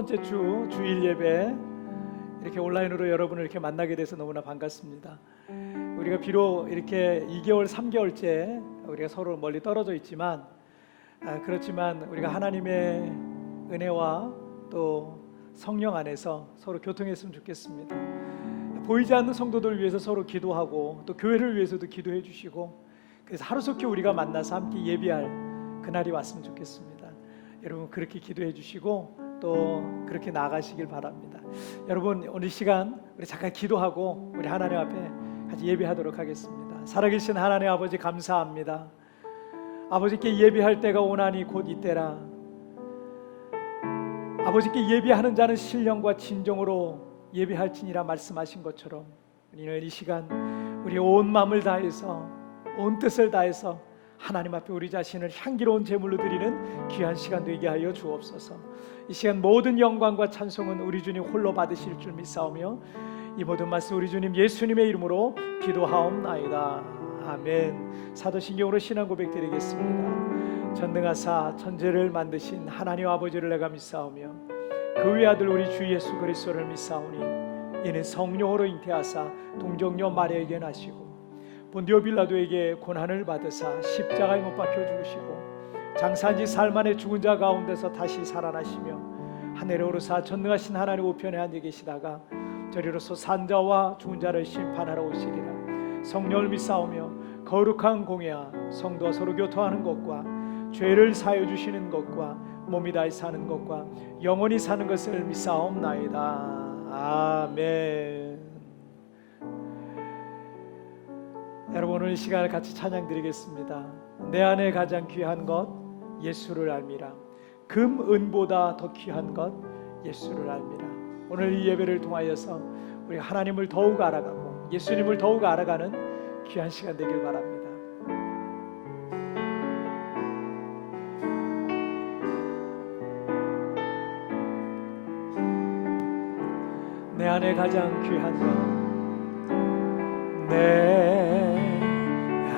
번째 주 주일 예배 이렇게 온라인으로 여러분을 이렇게 만나게 돼서 너무나 반갑습니다. 우리가 비록 이렇게 2개월, 3개월째 우리가 서로 멀리 떨어져 있지만 그렇지만 우리가 하나님의 은혜와 또 성령 안에서 서로 교통했으면 좋겠습니다. 보이지 않는 성도들 위해서 서로 기도하고 또 교회를 위해서도 기도해 주시고 그래서 하루속히 우리가 만나서 함께 예배할 그날이 왔으면 좋겠습니다. 여러분 그렇게 기도해 주시고 또 그렇게 나아가시길 바랍니다. 여러분 오늘 시간 우리 잠깐 기도하고 우리 하나님 앞에 같이 예배하도록 하겠습니다. 살아계신 하나님 아버지 감사합니다. 아버지께 예배할 때가 오나니 곧 이때라. 아버지께 예배하는 자는 신령과 진정으로 예배할지니라 말씀하신 것처럼 우리는 이 시간 우리 온 마음을 다해서 온 뜻을 다해서 하나님 앞에 우리 자신을 향기로운 제물로 드리는 귀한 시간 되게 하여 주옵소서. 이 시간 모든 영광과 찬송은 우리 주님 홀로 받으실 줄 믿사오며 이 모든 말씀 우리 주님 예수님의 이름으로 기도하옵나이다. 아멘. 사도신경으로 신앙 고백 드리겠습니다. 전능하사 천지를 만드신 하나님 아버지를 내가 믿사오며 그 외아들 우리 주 예수 그리스도를 믿사오니 이는 성령으로 잉태하사 동정녀 마리아에게 나시고 본디오 빌라도에게 고난을 받으사 십자가에 못 박혀 죽으시고 장사한 지 사흘 만에 죽은 자 가운데서 다시 살아나시며 하늘에 오르사 전능하신 하나님 우편에 앉아 계시다가 저리로서 산자와 죽은 자를 심판하러 오시리라. 성령을 믿사오며 거룩한 공예와 성도와 서로 교통하는 것과 죄를 사하여 주시는 것과 몸이 다해 사는 것과 영원히 사는 것을 믿사옵나이다. 아멘. 여러분 오늘 이 시간을 같이 찬양 드리겠습니다. 내 안에 가장 귀한 것 예수를 알미라. 금 은보다 더 귀한 것 예수를 알미라. 오늘 이 예배를 통하여서 우리 하나님을 더욱 알아가고 예수님을 더욱 알아가는 귀한 시간 되길 바랍니다. 내 안에 가장 귀한 것 내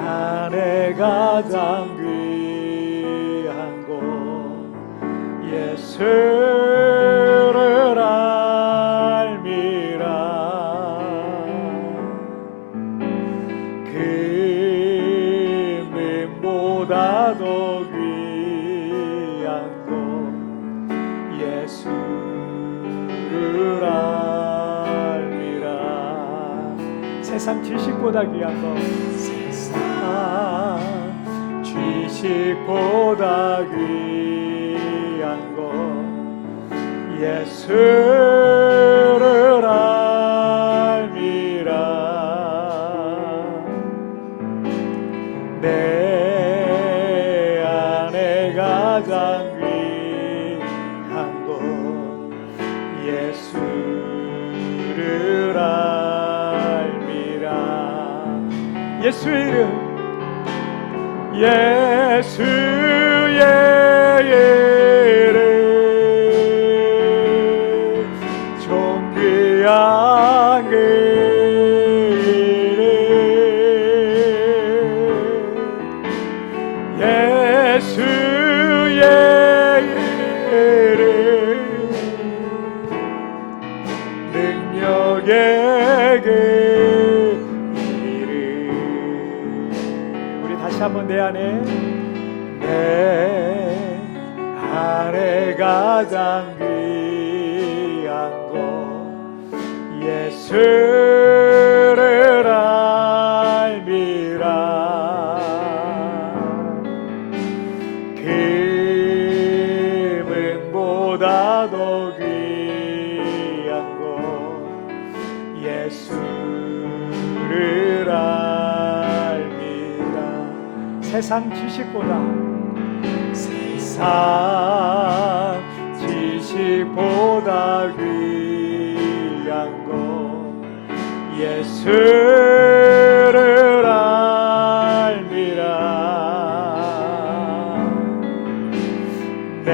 안에 가장 귀한 것 예수를 알미라. 금보다 더 귀한 것 예수를 알미라. 세상 지식보다 귀한 것 세상 지식보다 귀한 것 예수를 알미라. 내 안에 가장 귀한 것 예수를 알미라. 예수의 이름 예수의 이름 존귀한 그 이름 예수의 이름 능력의 그 이름. 우리 다시 한번 내 안에 가장 귀한 것 예수를 알미라. 금은보다 더 귀한 것 예수를 알미라. 세상 지식보다 귀한 것 예수를 알미라. 내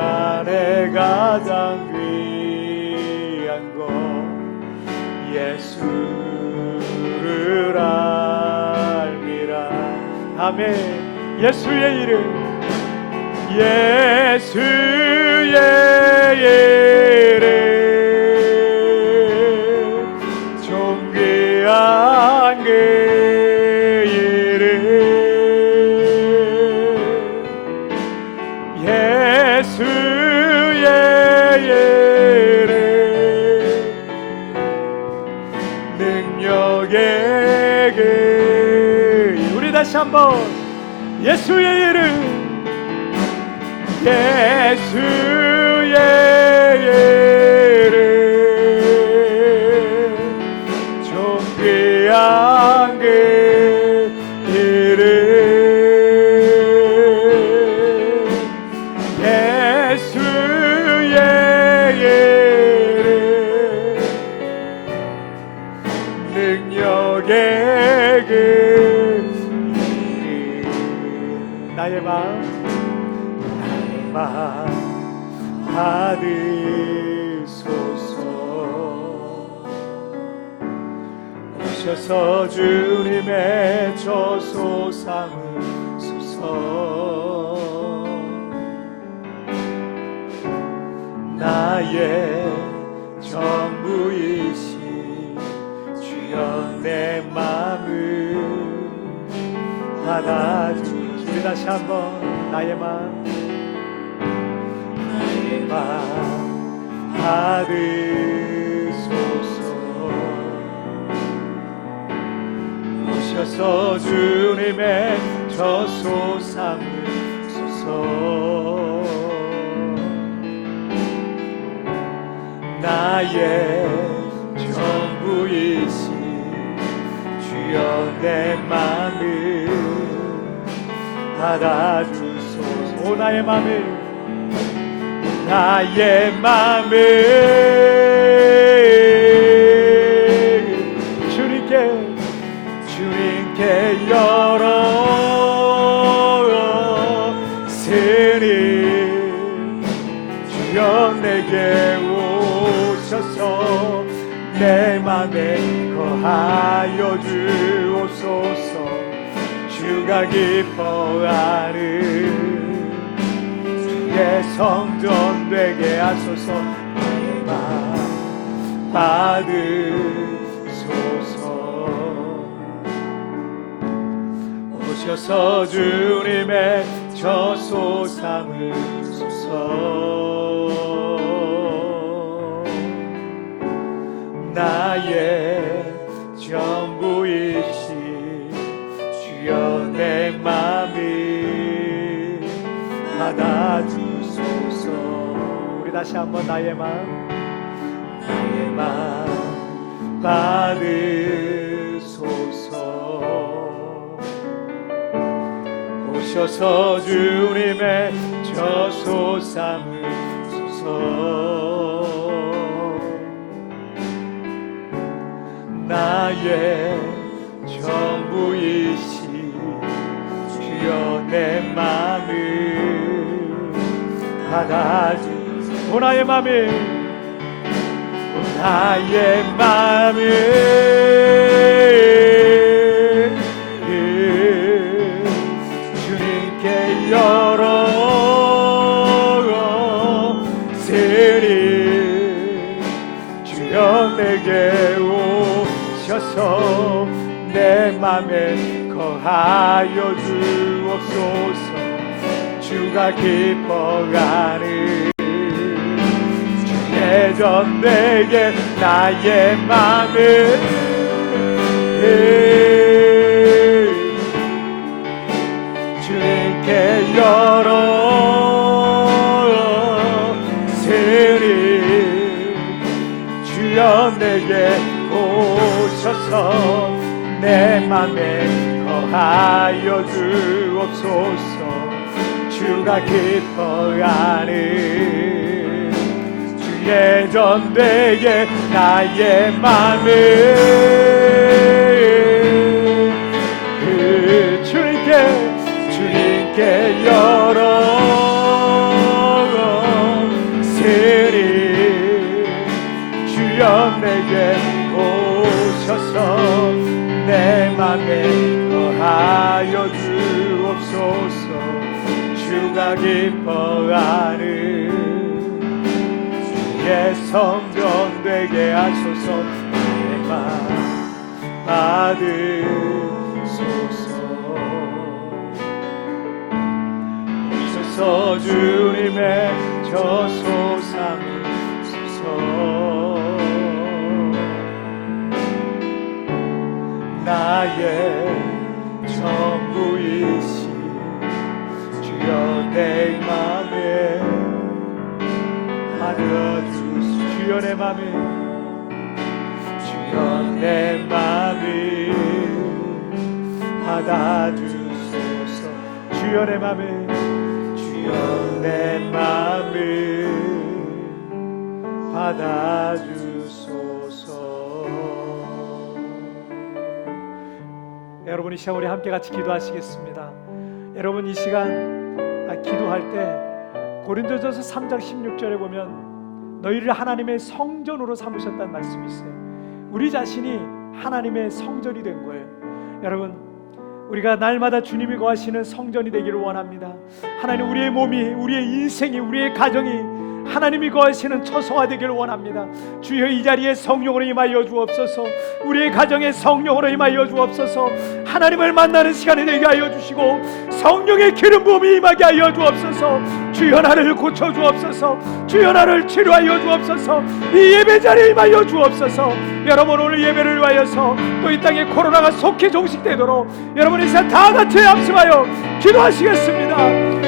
안에 가장 귀한 것 예수를 알미라. 아멘. 예수의 이름 예수의 이름 존귀한 그 이름 예수의 이름 능력의 그 우리 다시 한번 예수의 이름 예수의 이름 존귀한 그 이름 예수의 이름 능력의 그 이름 나의 마음 받으소서 오셔서 주님의 저소 삼으소서 나의 전부이신 주여 내 맘을 받아주시오 우리 다시 한번 나의 마음 받으소서 오셔서 주님의 저소 삼으소서 나의 전부이신 주여 내 맘을 받아주소서 오 나의 맘을 나의 맘을 주님께 열었으니 주여 내게 오셔서 내 맘에 거하여 주옵소서 주가 기뻐하는 성전 되게 하소서 나의 맘 받으소서 오셔서 주님의 저소 삼으소서 나의 전부이신 주여 내 맘을 받아주소서 우리 다시 한번 나의 마음 받으소서 오셔서 주님의 저소 삼으소서 나의 전부이신 주여 내 맘을 받아주소서 나의 맘을 나의 맘을 주님께 열었으니 주여 내게 오셔서 내 맘에 거하여 주옵소서 주가 기뻐하는 주의 전대에 나의 맘을 주님께 열었으니 주여 내게 오셔서 내 맘에 거하여 주옵소서 주가 기뻐하는 주의 전대에 나의 맘을 주님께 열었으니 주여 내게 오셔서 내 맘에 거하여 주옵소서 주가 기뻐하는 주의 성전 되게 하소서. 내 마음 받으소서. 오셔서 주님의 저소 삼으소서. 나의 전부이시 주여 내 맘에 받아주소서. 주여 내 맘에, 주여 내 맘에 받아주소서. 주여 내 맘에, 주여 내 맘에 받아주소서. 여러분, 이 시간 우리 함께 같이 기도하시겠습니다. 여러분, 이 시간 기도할 때 고린도전서 3장 16절에 보면 너희를 하나님의 성전으로 삼으셨다는 말씀이 있어요. 우리 자신이 하나님의 성전이 된 거예요. 여러분, 우리가 날마다 주님이 거하시는 성전이 되기를 원합니다. 하나님, 우리의 몸이, 우리의 인생이, 우리의 가정이 하나님이 거하시는 처소가 되기를 원합니다. 주여, 이 자리에 성령으로 임하여 주옵소서. 우리의 가정에 성령으로 임하여 주옵소서. 하나님을 만나는 시간이 되게 하여 주시고 성령의 기름 부음이 임하게 하여 주옵소서. 주여, 나를 고쳐 주옵소서. 주여, 나를 치료하여 주옵소서. 이 예배 자리에 임하여 주옵소서. 여러분, 오늘 예배를 위하여서 또 이 땅에 코로나가 속히 종식되도록 여러분, 이 시간 다 같이 합심하여 기도하시겠습니다.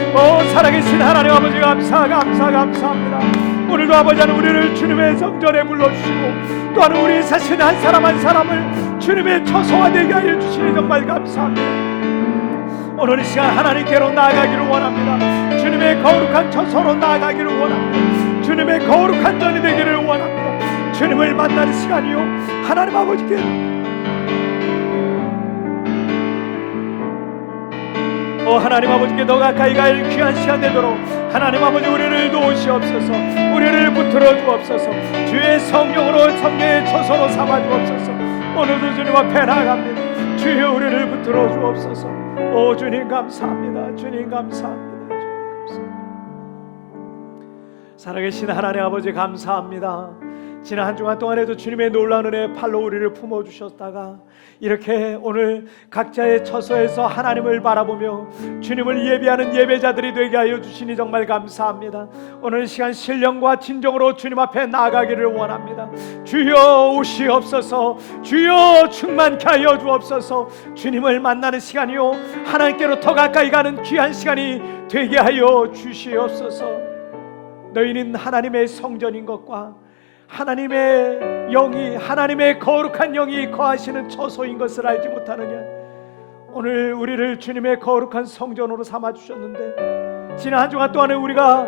살아계신 하나님 아버지, 감사합니다. 오늘도 아버지 하나님, 우리를 주님의 성전에 불러주시고 또한 우리 자신 한 사람 한 사람을 주님의 처소가 되게 하여 주시니 정말 감사합니다. 오늘 이 시간 하나님께로 나아가기를 원합니다. 주님의 거룩한 처소로 나아가기를 원합니다. 주님의 거룩한 전이 되기를 원합니다. 주님을 만나는 시간이요, 하나님 아버지께 하나님 아버지께 더 가까이 갈 귀한 시간 되도록 하나님 아버지, 우리를 도우시옵소서. 우리를 붙들어 주옵소서. 주의 성령으로 성령의 처소로 삼아 주옵소서. 오늘도 주님 앞에 나아갑니다. 주여, 우리를 붙들어 주옵소서. 오 주님 감사합니다. 주님 감사합니다. 주님 감사합니다. 살아계신 하나님 아버지, 감사합니다. 지난 한 주간 동안에도 주님의 놀라운 은혜 팔로 우리를 품어주셨다가 이렇게 오늘 각자의 처소에서 하나님을 바라보며 주님을 예배하는 예배자들이 되게 하여 주시니 정말 감사합니다. 오늘 시간 신령과 진정으로 주님 앞에 나아가기를 원합니다. 주여 오시옵소서. 주여 충만케 하여 주옵소서. 주님을 만나는 시간이요, 하나님께로 더 가까이 가는 귀한 시간이 되게 하여 주시옵소서. 너희는 하나님의 성전인 것과 하나님의 영이, 하나님의 거룩한 영이 거하시는 처소인 것을 알지 못하느냐. 오늘 우리를 주님의 거룩한 성전으로 삼아주셨는데 지난 한 주간 동안에 우리가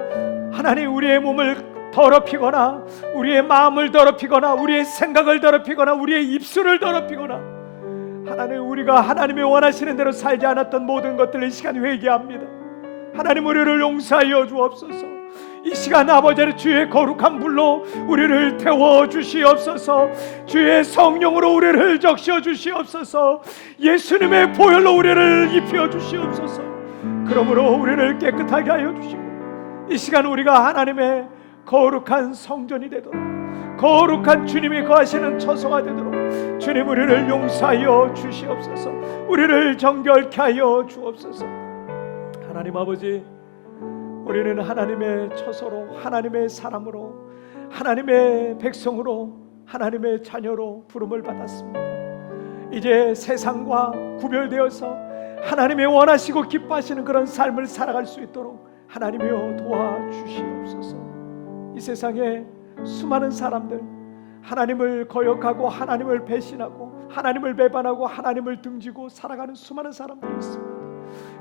하나님, 우리의 몸을 더럽히거나 우리의 마음을 더럽히거나 우리의 생각을 더럽히거나 우리의 입술을 더럽히거나 하나님, 우리가 하나님의 원하시는 대로 살지 않았던 모든 것들을 이 시간 회개합니다. 하나님, 우리를 용서하여 주옵소서. 이 시간 아버지의 주의 거룩한 불로 우리를 태워 주시옵소서. 주의 성령으로 우리를 적셔 주시옵소서. 예수님의 보혈로 우리를 입혀 주시옵소서. 그러므로 우리를 깨끗하게 하여 주시고 이 시간 우리가 하나님의 거룩한 성전이 되도록, 거룩한 주님이 거하시는 처소가 되도록 주님, 우리를 용서하여 주시옵소서. 우리를 정결케 하여 주옵소서. 하나님 아버지, 우리는 하나님의 처소로, 하나님의 사람으로, 하나님의 백성으로, 하나님의 자녀로 부름을 받았습니다. 이제 세상과 구별되어서 하나님의 원하시고 기뻐하시는 그런 삶을 살아갈 수 있도록 하나님이여 도와주시옵소서. 이 세상에 수많은 사람들, 하나님을 거역하고 하나님을 배신하고 하나님을 배반하고 하나님을 등지고 살아가는 수많은 사람들이 있습니다.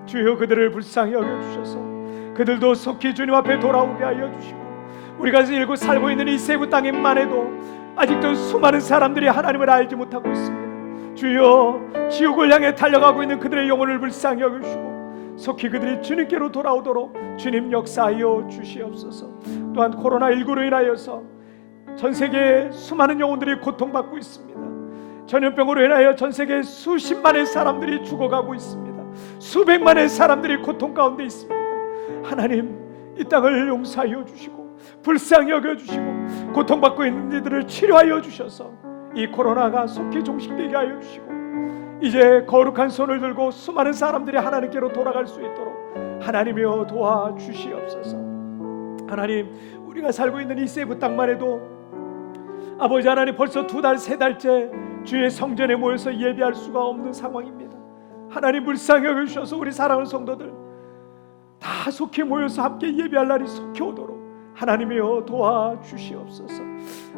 주여, 그들을 불쌍히 여겨주셔서 그들도 속히 주님 앞에 돌아오게 하여 주시고 우리가 살고 있는 이 세부 땅에만 해도 아직도 수많은 사람들이 하나님을 알지 못하고 있습니다. 주여, 지옥을 향해 달려가고 있는 그들의 영혼을 불쌍히 여겨주시고 속히 그들이 주님께로 돌아오도록 주님 역사하여 주시옵소서. 또한 코로나19로 인하여서 전 세계에 수많은 영혼들이 고통받고 있습니다. 전염병으로 인하여 전 세계 수십만의 사람들이 죽어가고 있습니다. 수백만의 사람들이 고통 가운데 있습니다. 하나님, 이 땅을 용서하여 주시고 불쌍히 여겨주시고 고통받고 있는 이들을 치료하여 주셔서 이 코로나가 속히 종식되게 하여 주시고 이제 거룩한 손을 들고 수많은 사람들이 하나님께로 돌아갈 수 있도록 하나님이여 도와주시옵소서. 하나님, 우리가 살고 있는 이 세부 땅만 해도 아버지 하나님 벌써 2달, 3달째 주의 성전에 모여서 예배할 수가 없는 상황입니다. 하나님 불쌍히 여겨주셔서 우리 사랑하는 성도들 다 속히 모여서 함께 예배할 날이 속히 오도록 하나님이여 도와주시옵소서.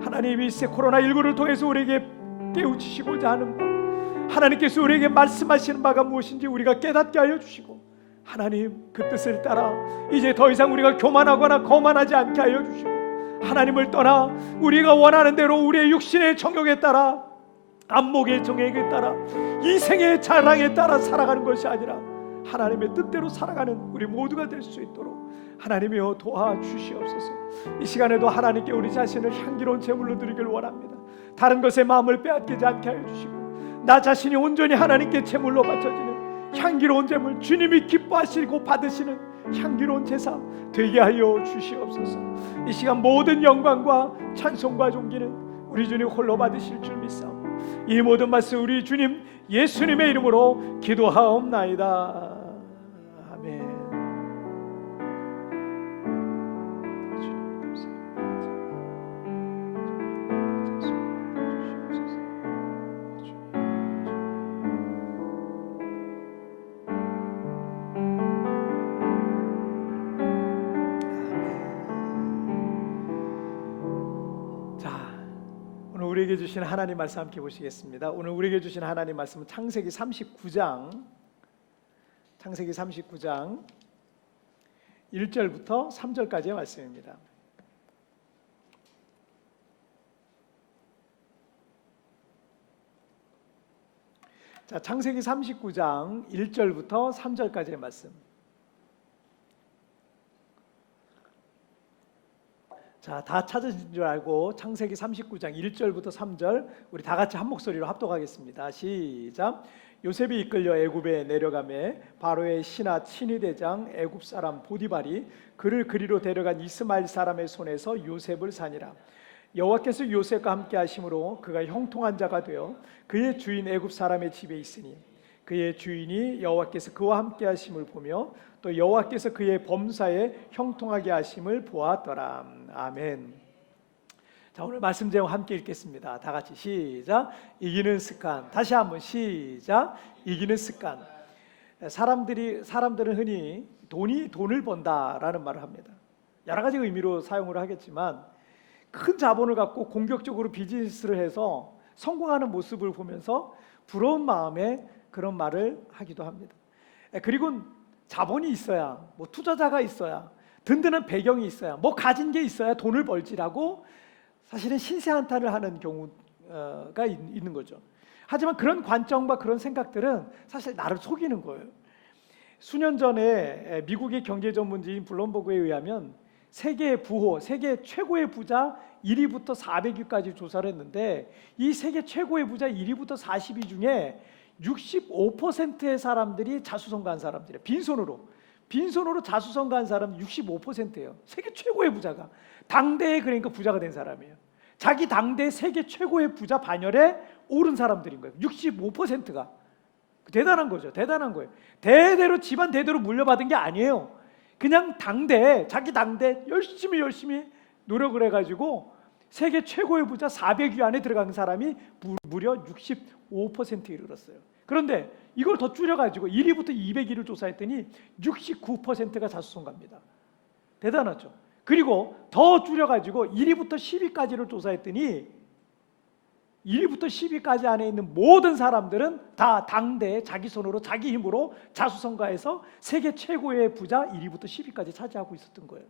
하나님, 이 코로나19를 통해서 우리에게 깨우치시고자 하는 바, 하나님께서 우리에게 말씀하시는 바가 무엇인지 우리가 깨닫게 하여 주시고 하나님 그 뜻을 따라 이제 더 이상 우리가 교만하거나 거만하지 않게 하여 주시고 하나님을 떠나 우리가 원하는 대로 우리의 육신의 정욕에 따라 안목의 정욕에 따라 이생의 자랑에 따라 살아가는 것이 아니라 하나님의 뜻대로 살아가는 우리 모두가 될 수 있도록 하나님이여 도와주시옵소서. 이 시간에도 하나님께 우리 자신을 향기로운 제물로 드리길 원합니다. 다른 것에 마음을 빼앗기지 않게 하여 주시고 나 자신이 온전히 하나님께 제물로 바쳐지는 향기로운 제물, 주님이 기뻐하시고 받으시는 향기로운 제사 되게 하여 주시옵소서. 이 시간 모든 영광과 찬송과 존귀는 우리 주님 홀로 받으실 줄 믿사옵니다. 이 모든 말씀 우리 주님 예수님의 이름으로 기도하옵나이다. 아멘. 우리에게 주신 하나님 말씀 함께 보시겠습니다. 오늘 우리에게 주신 하나님 말씀은 창세기 39장 1절부터 3절까지의 말씀입니다. 자, 창세기 39장 1절부터 3절까지의 말씀. 자, 다 찾으신 줄 알고 창세기 39장 1절부터 3절 우리 다 같이 한 목소리로 합독하겠습니다. 시작. 요셉이 이끌려 애굽에 내려가매 바로의 신하 친위대장 애굽 사람 보디발이 그를 그리로 데려간 이스마엘 사람의 손에서 요셉을 사니라. 여호와께서 요셉과 함께 하심으로 그가 형통한 자가 되어 그의 주인 애굽 사람의 집에 있으니 그의 주인이 여호와께서 그와 함께 하심을 보며 또 여호와께서 그의 범사에 형통하게 하심을 보았더라. 아멘. 자, 오늘 말씀 제목 함께 읽겠습니다. 다 같이 시작. 이기는 습관. 다시 한번 시작. 이기는 습관. 사람들은 흔히 돈을 번다라는 말을 합니다. 여러 가지 의미로 사용을 하겠지만 큰 자본을 갖고 공격적으로 비즈니스를 해서 성공하는 모습을 보면서 부러운 마음에 그런 말을 하기도 합니다. 그리고 자본이 있어야, 뭐 투자자가 있어야, 든든한 배경이 있어야, 뭐 가진 게 있어야 돈을 벌지라고 사실은 신세한탄을 하는 경우가 있는 거죠. 하지만 그런 관점과 그런 생각들은 사실 나를 속이는 거예요. 수년 전에 미국의 경제 전문지인 블룸버그에 의하면 세계 최고의 부자 1위부터 400위까지 조사를 했는데 이 세계 최고의 부자 1위부터 40위 중에 65%의 사람들이 자수성가한 사람들이에요. 빈손으로 자수성가한 사람 65%예요. 세계 최고의 부자가 당대에 그러니까 부자가 된 사람이에요. 자기 당대 세계 최고의 부자 반열에 오른 사람들인 거예요. 65%가 대단한 거죠. 대단한 거예요. 대대로 집안 대대로 물려받은 게 아니에요. 그냥 자기 당대 열심히 노력을 해가지고 세계 최고의 부자 400위 안에 들어간 사람이 무려 65%에 이르렀어요. 그런데 이걸 더 줄여가지고 1위부터 200위를 조사했더니 69%가 자수성가입니다. 대단하죠. 그리고 더 줄여가지고 1위부터 10위까지를 조사했더니 1위부터 10위까지 안에 있는 모든 사람들은 다 당대에 자기 손으로 자기 힘으로 자수성가해서 세계 최고의 부자 1위부터 10위까지 차지하고 있었던 거예요.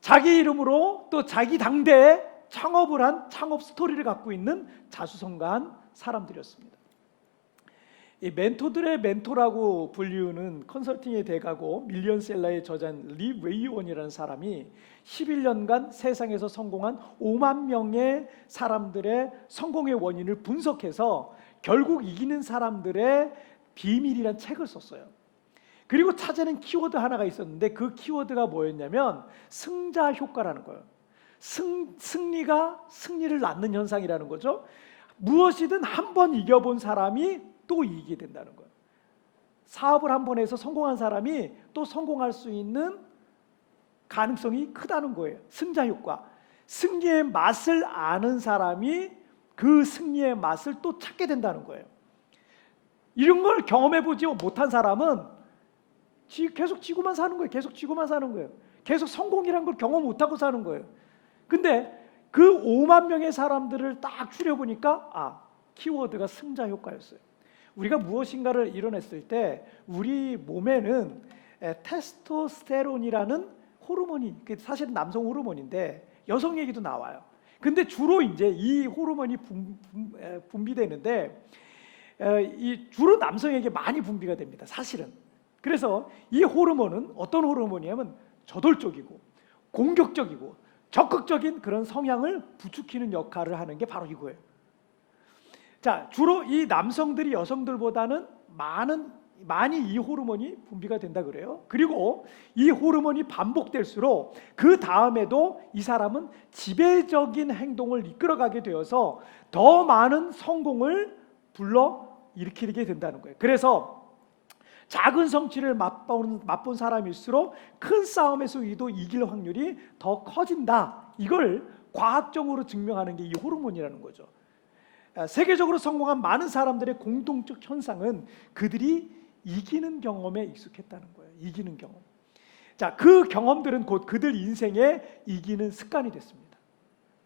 자기 이름으로 또 자기 당대에 창업을 한 창업 스토리를 갖고 있는 자수성가한 사람들이었습니다. 이 멘토들의 멘토라고 불리우는 컨설팅의 대가고 밀리언셀러의 저자인 리 웨이원이라는 사람이 11년간 세상에서 성공한 5만 명의 사람들의 성공의 원인을 분석해서 결국 이기는 사람들의 비밀이라는 책을 썼어요. 그리고 찾아낸 키워드 하나가 있었는데 그 키워드가 뭐였냐면 승자 효과라는 거예요. 승리가 승리를 낳는 현상이라는 거죠. 무엇이든 한 번 이겨본 사람이 또 이기게 된다는 거예요. 사업을 한 번 해서 성공한 사람이 또 성공할 수 있는 가능성이 크다는 거예요. 승자 효과. 승리의 맛을 아는 사람이 그 승리의 맛을 또 찾게 된다는 거예요. 이런 걸 경험해보지 못한 사람은 계속 지고만 사는 거예요. 계속 지고만 사는 거예요. 계속 성공이란 걸 경험 못하고 사는 거예요. 근데 그 5만 명의 사람들을 딱 추려보니까 키워드가 승자 효과였어요. 우리가 무엇인가를 이뤄냈을 때 우리 몸에는 테스토스테론이라는 호르몬이, 사실은 남성 호르몬인데 여성 얘기도 나와요. 근데 주로 이제 이 호르몬이 분비되는데 이 주로 남성에게 많이 분비가 됩니다. 사실은. 그래서 이 호르몬은 어떤 호르몬이냐면 저돌적이고 공격적이고 적극적인 그런 성향을 부추기는 역할을 하는 게 바로 이거예요. 자, 주로 이 남성들이 여성들보다는 많이 이 호르몬이 분비가 된다 그래요. 그리고 이 호르몬이 반복될수록 그 다음에도 이 사람은 지배적인 행동을 이끌어가게 되어서 더 많은 성공을 불러 일으키게 된다는 거예요. 그래서 작은 성취를 맛본 사람일수록 큰 싸움에서도 이길 확률이 더 커진다. 이걸 과학적으로 증명하는 게 이 호르몬이라는 거죠. 세계적으로 성공한 많은 사람들의 공통적 현상은 그들이 이기는 경험에 익숙했다는 거예요. 이기는 경험. 자, 그 경험들은 곧 그들 인생의 이기는 습관이 됐습니다.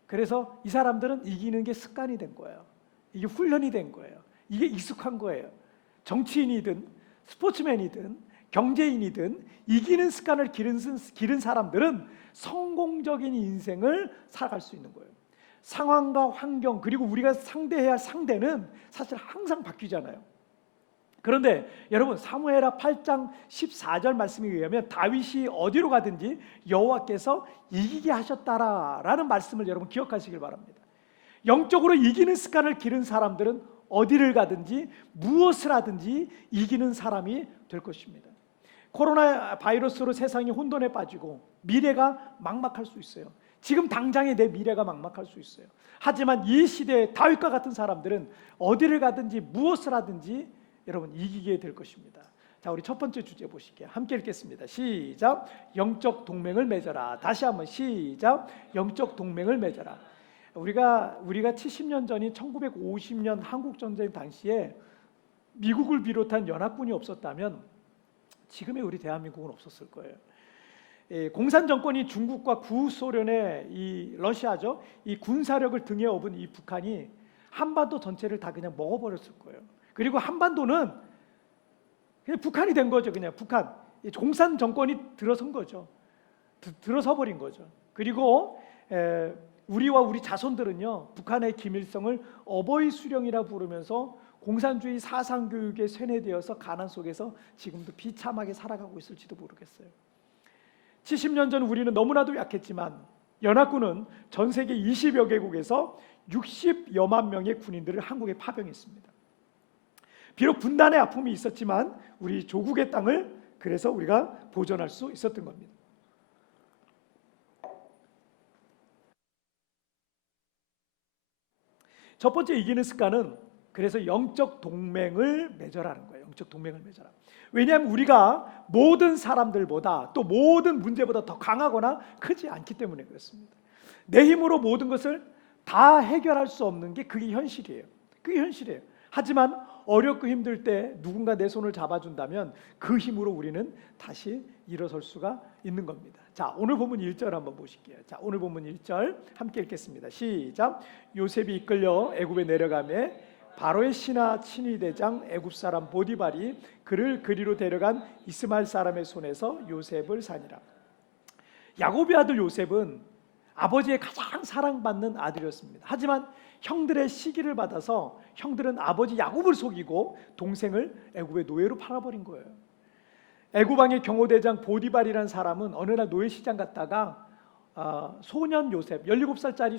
그래서 이 사람들은 이기는 게 습관이 된 거예요. 이게 훈련이 된 거예요. 이게 익숙한 거예요. 정치인이든 스포츠맨이든 경제인이든 이기는 습관을 기른 사람들은 성공적인 인생을 살아갈 수 있는 거예요. 상황과 환경 그리고 우리가 상대해야 할 상대는 사실 항상 바뀌잖아요. 그런데 여러분 사무엘하 8장 14절 말씀에 의하면 다윗이 어디로 가든지 여호와께서 이기게 하셨다라는 말씀을 여러분 기억하시길 바랍니다. 영적으로 이기는 습관을 기른 사람들은 어디를 가든지 무엇을 하든지 이기는 사람이 될 것입니다. 코로나 바이러스로 세상이 혼돈에 빠지고 미래가 막막할 수 있어요. 지금 당장의 내 미래가 막막할 수 있어요. 하지만 이 시대의 다윗과 같은 사람들은 어디를 가든지 무엇을 하든지 여러분 이기게 될 것입니다. 자, 우리 첫 번째 주제 보실게요. 함께 읽겠습니다. 시작. 영적 동맹을 맺어라. 다시 한번 시작. 영적 동맹을 맺어라. 우리가 70년 전인 1950년 한국 전쟁 당시에 미국을 비롯한 연합군이 없었다면 지금의 우리 대한민국은 없었을 거예요. 공산 정권이 중국과 구소련의 이 러시아죠. 이 군사력을 등에 업은 이 북한이 한반도 전체를 다 그냥 먹어버렸을 거예요. 그리고 한반도는 그냥 북한이 된 거죠. 그냥 북한. 공산 정권이 들어선 거죠. 들어서 버린 거죠. 그리고 우리와 우리 자손들은요 북한의 김일성을 어버이 수령이라 부르면서 공산주의 사상 교육에 쇠뇌되어서 가난 속에서 지금도 비참하게 살아가고 있을지도 모르겠어요. 70년 전 우리는 너무나도 약했지만 연합군은 전 세계 20여 개국에서 60여만 명의 군인들을 한국에 파병했습니다. 비록 분단의 아픔이 있었지만 우리 조국의 땅을 그래서 우리가 보존할 수 있었던 겁니다. 첫 번째 이기는 습관은 그래서 영적 동맹을 맺어라는 거예요. 영적 동맹을 맺어라. 왜냐하면 우리가 모든 사람들보다 또 모든 문제보다 더 강하거나 크지 않기 때문에 그렇습니다. 내 힘으로 모든 것을 다 해결할 수 없는 게 그게 현실이에요. 그게 현실이에요. 하지만 어렵고 힘들 때 누군가 내 손을 잡아준다면 그 힘으로 우리는 다시 일어설 수가 있는 겁니다. 자, 오늘 본문 1절 한번 보실게요. 자, 오늘 본문 1절 함께 읽겠습니다. 시작. 요셉이 이끌려 애굽에 내려가매 바로의 신하 친위 대장 애굽 사람 보디발이 그를 그리로 데려간 이스마엘 사람의 손에서 요셉을 사니라. 야곱의 아들 요셉은 아버지의 가장 사랑받는 아들이었습니다. 하지만 형들의 시기를 받아서 형들은 아버지 야곱을 속이고 동생을 애굽의 노예로 팔아버린 거예요. 애굽 왕의 경호대장 보디발이라는 사람은 어느 날 노예시장 갔다가 소년 요셉, 17살짜리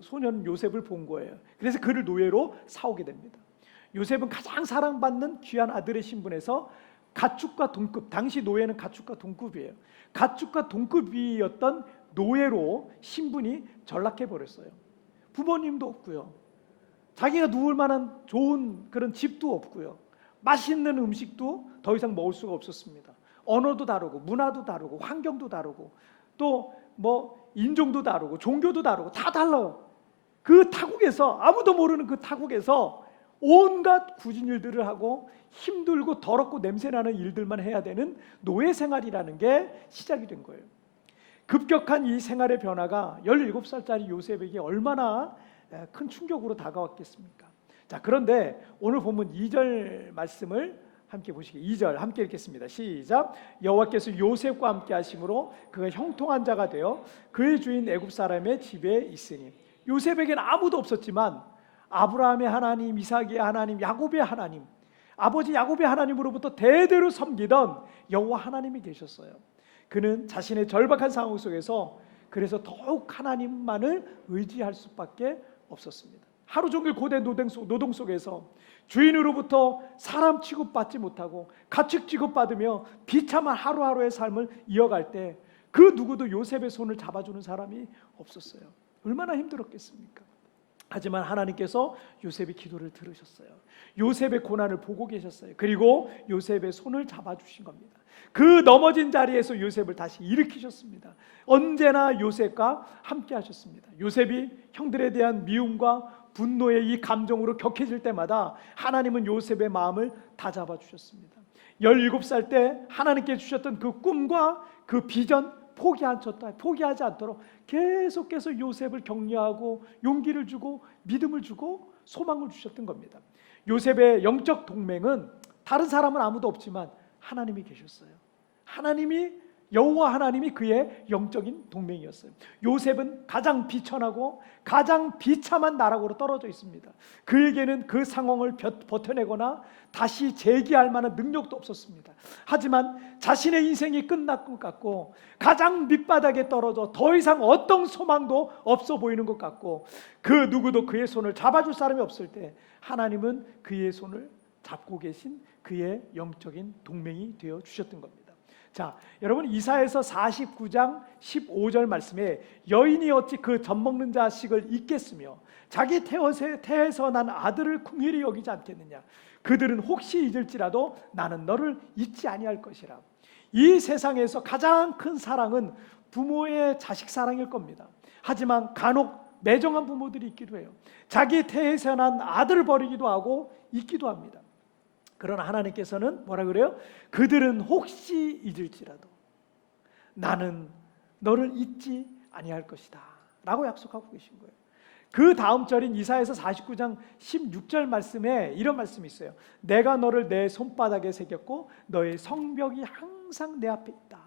소년 요셉을 본 거예요. 그래서 그를 노예로 사오게 됩니다. 요셉은 가장 사랑받는 귀한 아들의 신분에서 가축과 동급, 당시 노예는 가축과 동급이에요. 가축과 동급이었던 노예로 신분이 전락해 버렸어요. 부모님도 없고요. 자기가 누울 만한 좋은 그런 집도 없고요. 맛있는 음식도 더 이상 먹을 수가 없었습니다. 언어도 다르고 문화도 다르고 환경도 다르고 또 뭐 인종도 다르고 종교도 다르고 다 달라요. 그 타국에서 아무도 모르는 그 타국에서 온갖 굳은 일들을 하고 힘들고 더럽고 냄새나는 일들만 해야 되는 노예 생활이라는 게 시작이 된 거예요. 급격한 이 생활의 변화가 17살짜리 요셉에게 얼마나 큰 충격으로 다가왔겠습니까? 자, 그런데 오늘 본문 2절 말씀을 함께 보시기. 2절 함께 읽겠습니다. 시작. 여호와께서 요셉과 함께 하심으로 그가 형통한 자가 되어 그의 주인 애굽 사람의 집에 있으니. 요셉에게는 아무도 없었지만 아브라함의 하나님, 이삭의 하나님, 야곱의 하나님, 아버지 야곱의 하나님으로부터 대대로 섬기던 여호와 하나님이 계셨어요. 그는 자신의 절박한 상황 속에서 그래서 더욱 하나님만을 의지할 수밖에 없었습니다. 하루 종일 고된 노동 속에서 주인으로부터 사람 취급받지 못하고 가축 취급받으며 비참한 하루하루의 삶을 이어갈 때 그 누구도 요셉의 손을 잡아주는 사람이 없었어요. 얼마나 힘들었겠습니까? 하지만 하나님께서 요셉의 기도를 들으셨어요. 요셉의 고난을 보고 계셨어요. 그리고 요셉의 손을 잡아주신 겁니다. 그 넘어진 자리에서 요셉을 다시 일으키셨습니다. 언제나 요셉과 함께 하셨습니다. 요셉이 형들에 대한 미움과 분노의 이 감정으로 격해질 때마다 하나님은 요셉의 마음을 다잡아 주셨습니다. 17살 때 하나님께 주셨던 그 꿈과 그 비전 포기하지 않도록 계속해서 요셉을 격려하고 용기를 주고 믿음을 주고 소망을 주셨던 겁니다. 요셉의 영적 동맹은 다른 사람은 아무도 없지만 하나님이 계셨어요. 여호와 하나님이 그의 영적인 동맹이었어요. 요셉은 가장 비천하고 가장 비참한 나락으로 떨어져 있습니다. 그에게는 그 상황을 버텨내거나 다시 재기할 만한 능력도 없었습니다. 하지만 자신의 인생이 끝날 것 같고 가장 밑바닥에 떨어져 더 이상 어떤 소망도 없어 보이는 것 같고 그 누구도 그의 손을 잡아줄 사람이 없을 때 하나님은 그의 손을 잡고 계신 그의 영적인 동맹이 되어 주셨던 겁니다. 자, 여러분 이사야서 49장 15절 말씀에 여인이 어찌 그 젖먹는 자식을 잊겠으며 자기 태에서 난 아들을 긍휼히 여기지 않겠느냐. 그들은 혹시 잊을지라도 나는 너를 잊지 아니할 것이라. 이 세상에서 가장 큰 사랑은 부모의 자식 사랑일 겁니다. 하지만 간혹 매정한 부모들이 있기도 해요. 자기 태에서 난 아들을 버리기도 하고 잊기도 합니다. 그러나 하나님께서는 뭐라 그래요? 그들은 혹시 잊을지라도 나는 너를 잊지 아니할 것이다 라고 약속하고 계신 거예요. 그 다음 절인 이사야서 49장 16절 말씀에 이런 말씀이 있어요. 내가 너를 내 손바닥에 새겼고 너의 성벽이 항상 내 앞에 있다.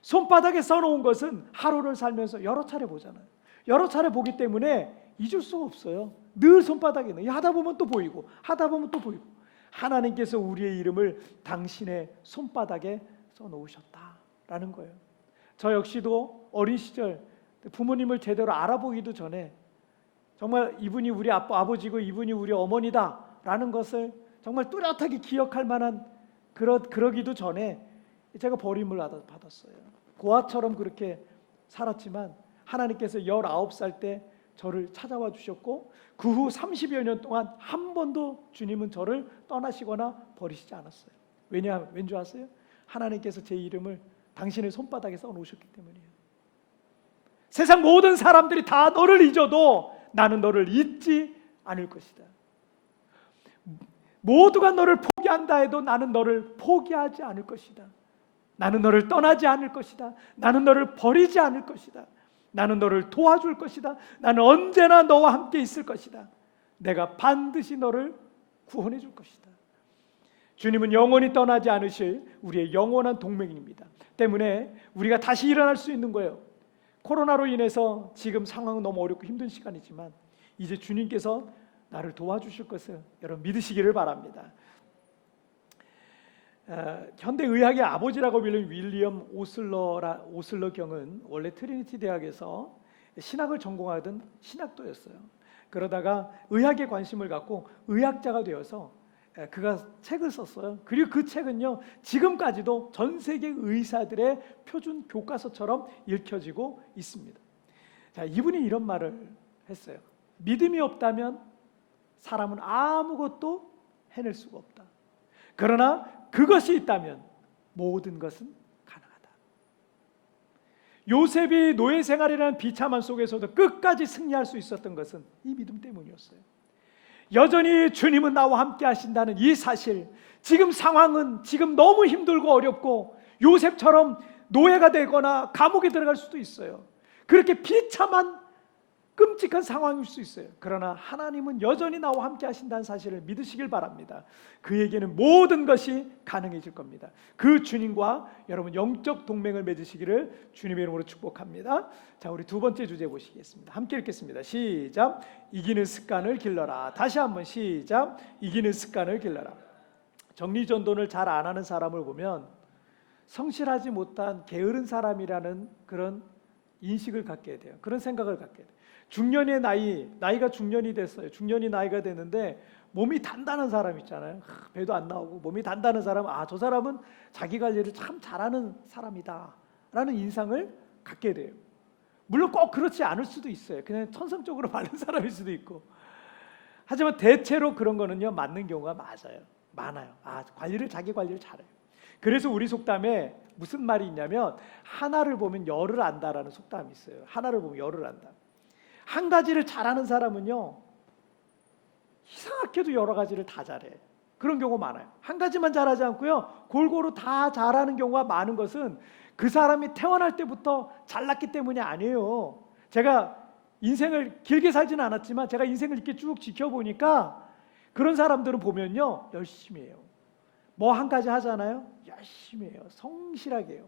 손바닥에 써놓은 것은 하루를 살면서 여러 차례 보잖아요. 여러 차례 보기 때문에 잊을 수가 없어요. 늘 손바닥에 있는. 하다 보면 또 보이고 하다 보면 또 보이고. 하나님께서 우리의 이름을 당신의 손바닥에 써놓으셨다라는 거예요. 저 역시도 어린 시절 부모님을 제대로 알아보기도 전에 정말 이분이 우리 아버지고 이분이 우리 어머니다라는 것을 정말 뚜렷하게 기억할 만한 그러기도 전에 제가 버림을 받았어요. 고아처럼 그렇게 살았지만 하나님께서 19살 때 저를 찾아와 주셨고 그 후 30여 년 동안 한 번도 주님은 저를 떠나시거나 버리시지 않았어요. 왜냐하면 왠지 아세요? 하나님께서 제 이름을 당신의 손바닥에 써놓으셨기 때문이에요. 세상 모든 사람들이 다 너를 잊어도 나는 너를 잊지 않을 것이다. 모두가 너를 포기한다 해도 나는 너를 포기하지 않을 것이다. 나는 너를 떠나지 않을 것이다. 나는 너를 버리지 않을 것이다. 나는 너를 도와줄 것이다. 나는 언제나 너와 함께 있을 것이다. 내가 반드시 너를 구원해 줄 것이다. 주님은 영원히 떠나지 않으실 우리의 영원한 동맹입니다. 때문에 우리가 다시 일어날 수 있는 거예요. 코로나로 인해서 지금 상황은 너무 어렵고 힘든 시간이지만 이제 주님께서 나를 도와주실 것을 여러분 믿으시기를 바랍니다. 현대 의학의 아버지라고 불리는 윌리엄 오슬러 경은 원래 트리니티 대학에서 신학을 전공하던 신학도였어요. 그러다가 의학에 관심을 갖고 의학자가 되어서 그가 책을 썼어요. 그리고 그 책은요, 지금까지도 전 세계 의사들의 표준 교과서처럼 읽혀지고 있습니다. 자, 이분이 이런 말을 했어요. 믿음이 없다면 사람은 아무것도 해낼 수가 없다. 그러나 그것이 있다면 모든 것은 가능하다. 요셉이 노예 생활이라는 비참한 속에서도 끝까지 승리할 수 있었던 것은 이 믿음 때문이었어요. 여전히 주님은 나와 함께 하신다는 이 사실, 지금 상황은 지금 너무 힘들고 어렵고 요셉처럼 노예가 되거나 감옥에 들어갈 수도 있어요. 그렇게 비참한 끔찍한 상황일 수 있어요. 그러나 하나님은 여전히 나와 함께 하신다는 사실을 믿으시길 바랍니다. 그에게는 모든 것이 가능해질 겁니다. 그 주님과 여러분 영적 동맹을 맺으시기를 주님의 이름으로 축복합니다. 자, 우리 두 번째 주제 보시겠습니다. 함께 읽겠습니다. 시작. 이기는 습관을 길러라. 다시 한번 시작. 이기는 습관을 길러라. 정리전돈을 잘 안 하는 사람을 보면 성실하지 못한 게으른 사람이라는 그런 인식을 갖게 돼요. 그런 생각을 갖게 돼요. 중년의 나이가 중년이 됐어요. 중년이 나이가 됐는데 몸이 단단한 사람 있잖아요. 배도 안 나오고 몸이 단단한 사람, 저 사람은 자기 관리를 참 잘하는 사람이다 라는 인상을 갖게 돼요. 물론 꼭 그렇지 않을 수도 있어요. 그냥 천성적으로 바른 사람일 수도 있고. 하지만 대체로 그런 거는요, 맞는 경우가 많아요. 자기 관리를 잘해요. 그래서 우리 속담에 무슨 말이 있냐면, 하나를 보면 열을 안다라는 속담이 있어요. 하나를 보면 열을 안다. 한 가지를 잘하는 사람은요, 이상하게도 여러 가지를 다 잘해. 그런 경우 많아요. 한 가지만 잘하지 않고요, 골고루 다 잘하는 경우가 많은 것은 그 사람이 태어날 때부터 잘났기 때문이 아니에요. 제가 인생을 길게 살지는 않았지만 제가 인생을 이렇게 쭉 지켜보니까 그런 사람들은 보면요, 열심히 해요. 뭐 한 가지 하잖아요, 열심히 해요. 성실하게 해요.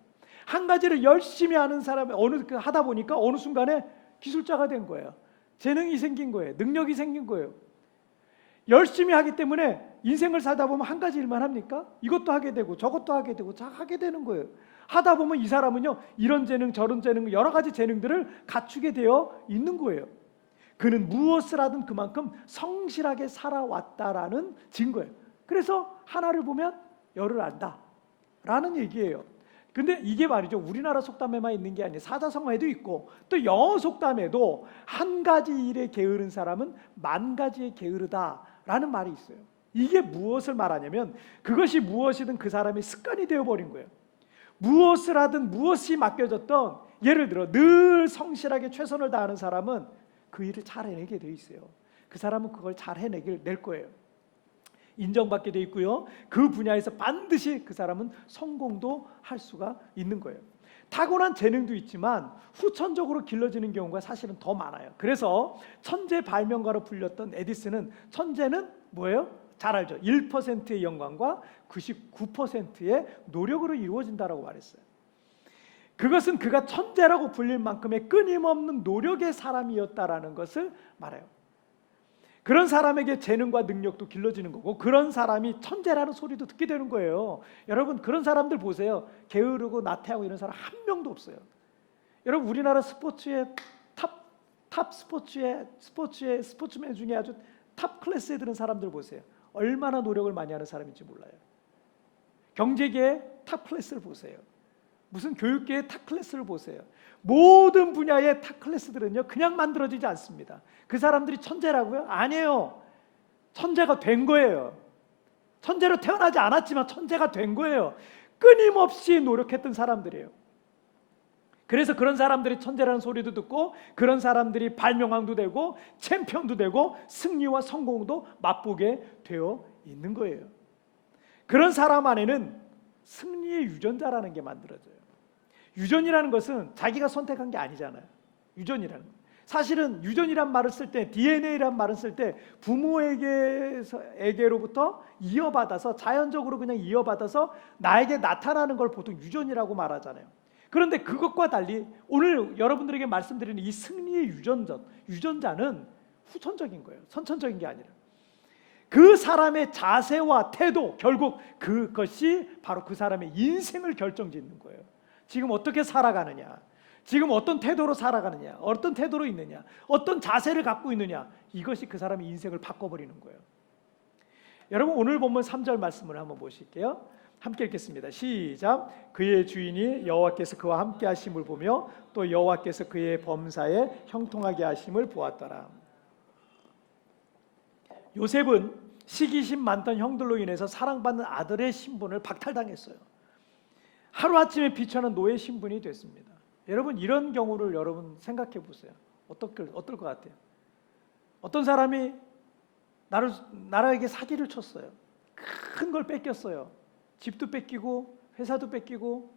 한 가지를 열심히 하는 사람이 하다 보니까 어느 순간에 기술자가 된 거예요. 재능이 생긴 거예요. 능력이 생긴 거예요. 열심히 하기 때문에 인생을 살다 보면 한 가지 일만 합니까? 이것도 하게 되고 저것도 하게 되고 하게 되는 거예요. 하다 보면 이 사람은요, 이런 재능 저런 재능 여러 가지 재능들을 갖추게 되어 있는 거예요. 그는 무엇을 하든 그만큼 성실하게 살아왔다라는 증거예요. 그래서 하나를 보면 열을 안다라는 얘기예요. 근데 이게 말이죠, 우리나라 속담에만 있는 게 아니에요. 사자성어에도 있고 또 영어 속담에도 한 가지 일에 게으른 사람은 만 가지에 게으르다라는 말이 있어요. 이게 무엇을 말하냐면, 그것이 무엇이든 그 사람의 습관이 되어버린 거예요. 무엇을 하든 무엇이 맡겨졌던, 예를 들어 늘 성실하게 최선을 다하는 사람은 그 일을 잘 해내게 돼 있어요. 그 사람은 그걸 잘 낼 거예요. 인정받게 돼 있고요, 그 분야에서 반드시 그 사람은 성공도 할 수가 있는 거예요. 타고난 재능도 있지만 후천적으로 길러지는 경우가 사실은 더 많아요. 그래서 천재 발명가로 불렸던 에디슨은, 천재는 뭐예요? 잘 알죠. 1%의 영광과 99%의 노력으로 이루어진다라고 말했어요. 그것은 그가 천재라고 불릴 만큼의 끊임없는 노력의 사람이었다라는 것을 말해요. 그런 사람에게 재능과 능력도 길러지는 거고, 그런 사람이 천재라는 소리도 듣게 되는 거예요. 여러분, 그런 사람들 보세요. 게으르고 나태하고 이런 사람 한 명도 없어요. 여러분, 우리나라 스포츠의 탑 스포츠맨 중에 아주 탑 클래스에 드는 사람들 보세요. 얼마나 노력을 많이 하는 사람인지 몰라요. 경제계의 탑 클래스를 보세요. 무슨 교육계의 탑 클래스를 보세요. 모든 분야의 탑 클래스들은요, 그냥 만들어지지 않습니다. 그 사람들이 천재라고요? 아니에요. 천재가 된 거예요. 천재로 태어나지 않았지만 천재가 된 거예요. 끊임없이 노력했던 사람들이에요. 그래서 그런 사람들이 천재라는 소리도 듣고, 그런 사람들이 발명왕도 되고 챔피언도 되고 승리와 성공도 맛보게 되어 있는 거예요. 그런 사람 안에는 승리의 유전자라는 게 만들어져요. 유전이라는 것은 자기가 선택한 게 아니잖아요. 유전이라는 거. 사실은 유전이란 말을 쓸 때, DNA란 말을 쓸 때 부모에게로부터 이어받아서, 자연적으로 그냥 이어받아서 나에게 나타나는 걸 보통 유전이라고 말하잖아요. 그런데 그것과 달리 오늘 여러분들에게 말씀드리는 이 승리의 유전자는 후천적인 거예요. 선천적인 게 아니라. 그 사람의 자세와 태도, 결국 그것이 바로 그 사람의 인생을 결정짓는 거예요. 지금 어떻게 살아가느냐, 지금 어떤 태도로 살아가느냐, 어떤 태도로 있느냐, 어떤 자세를 갖고 있느냐, 이것이 그 사람의 인생을 바꿔버리는 거예요. 여러분 오늘 본문 3절 말씀을 한번 보실게요. 함께 읽겠습니다. 시작. 그의 주인이 여호와께서 그와 함께 하심을 보며 또 여호와께서 그의 범사에 형통하게 하심을 보았더라. 요셉은 시기심 많던 형들로 인해서 사랑받는 아들의 신분을 박탈당했어요. 하루아침에 비천한 노예 신분이 됐습니다. 여러분 이런 경우를 여러분 생각해 보세요. 어떨 것 같아요? 어떤 사람이 나라에게 사기를 쳤어요. 큰 걸 뺏겼어요. 집도 뺏기고 회사도 뺏기고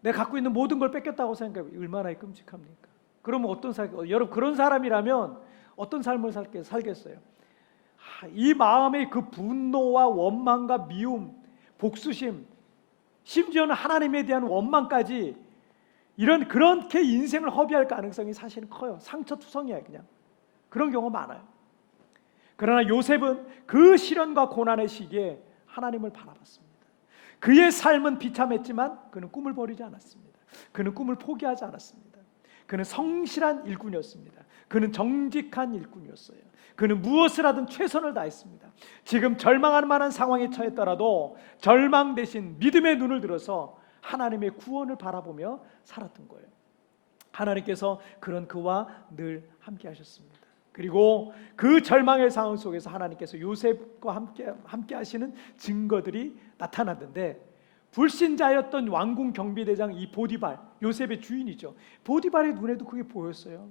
내가 갖고 있는 모든 걸 뺏겼다고 생각해. 얼마나 끔찍합니까? 그러면 여러분 그런 사람이라면 어떤 삶을 살겠어요? 이 마음의 그 분노와 원망과 미움, 복수심, 심지어는 하나님에 대한 원망까지 그렇게 인생을 허비할 가능성이 사실은 커요. 상처투성이야 그냥. 그런 경우가 많아요. 그러나 요셉은 그 시련과 고난의 시기에 하나님을 바라봤습니다. 그의 삶은 비참했지만 그는 꿈을 버리지 않았습니다. 그는 꿈을 포기하지 않았습니다. 그는 성실한 일꾼이었습니다. 그는 정직한 일꾼이었어요. 그는 무엇을 하든 최선을 다했습니다. 지금 절망할 만한 상황에 처했더라도 절망 대신 믿음의 눈을 들어서 하나님의 구원을 바라보며 살았던 거예요. 하나님께서 그런 그와 늘 함께 하셨습니다. 그리고 그 절망의 상황 속에서 하나님께서 요셉과 함께 하시는 증거들이 나타났는데, 불신자였던 왕궁 경비대장 이 보디발, 요셉의 주인이죠. 보디발의 눈에도 그게 보였어요.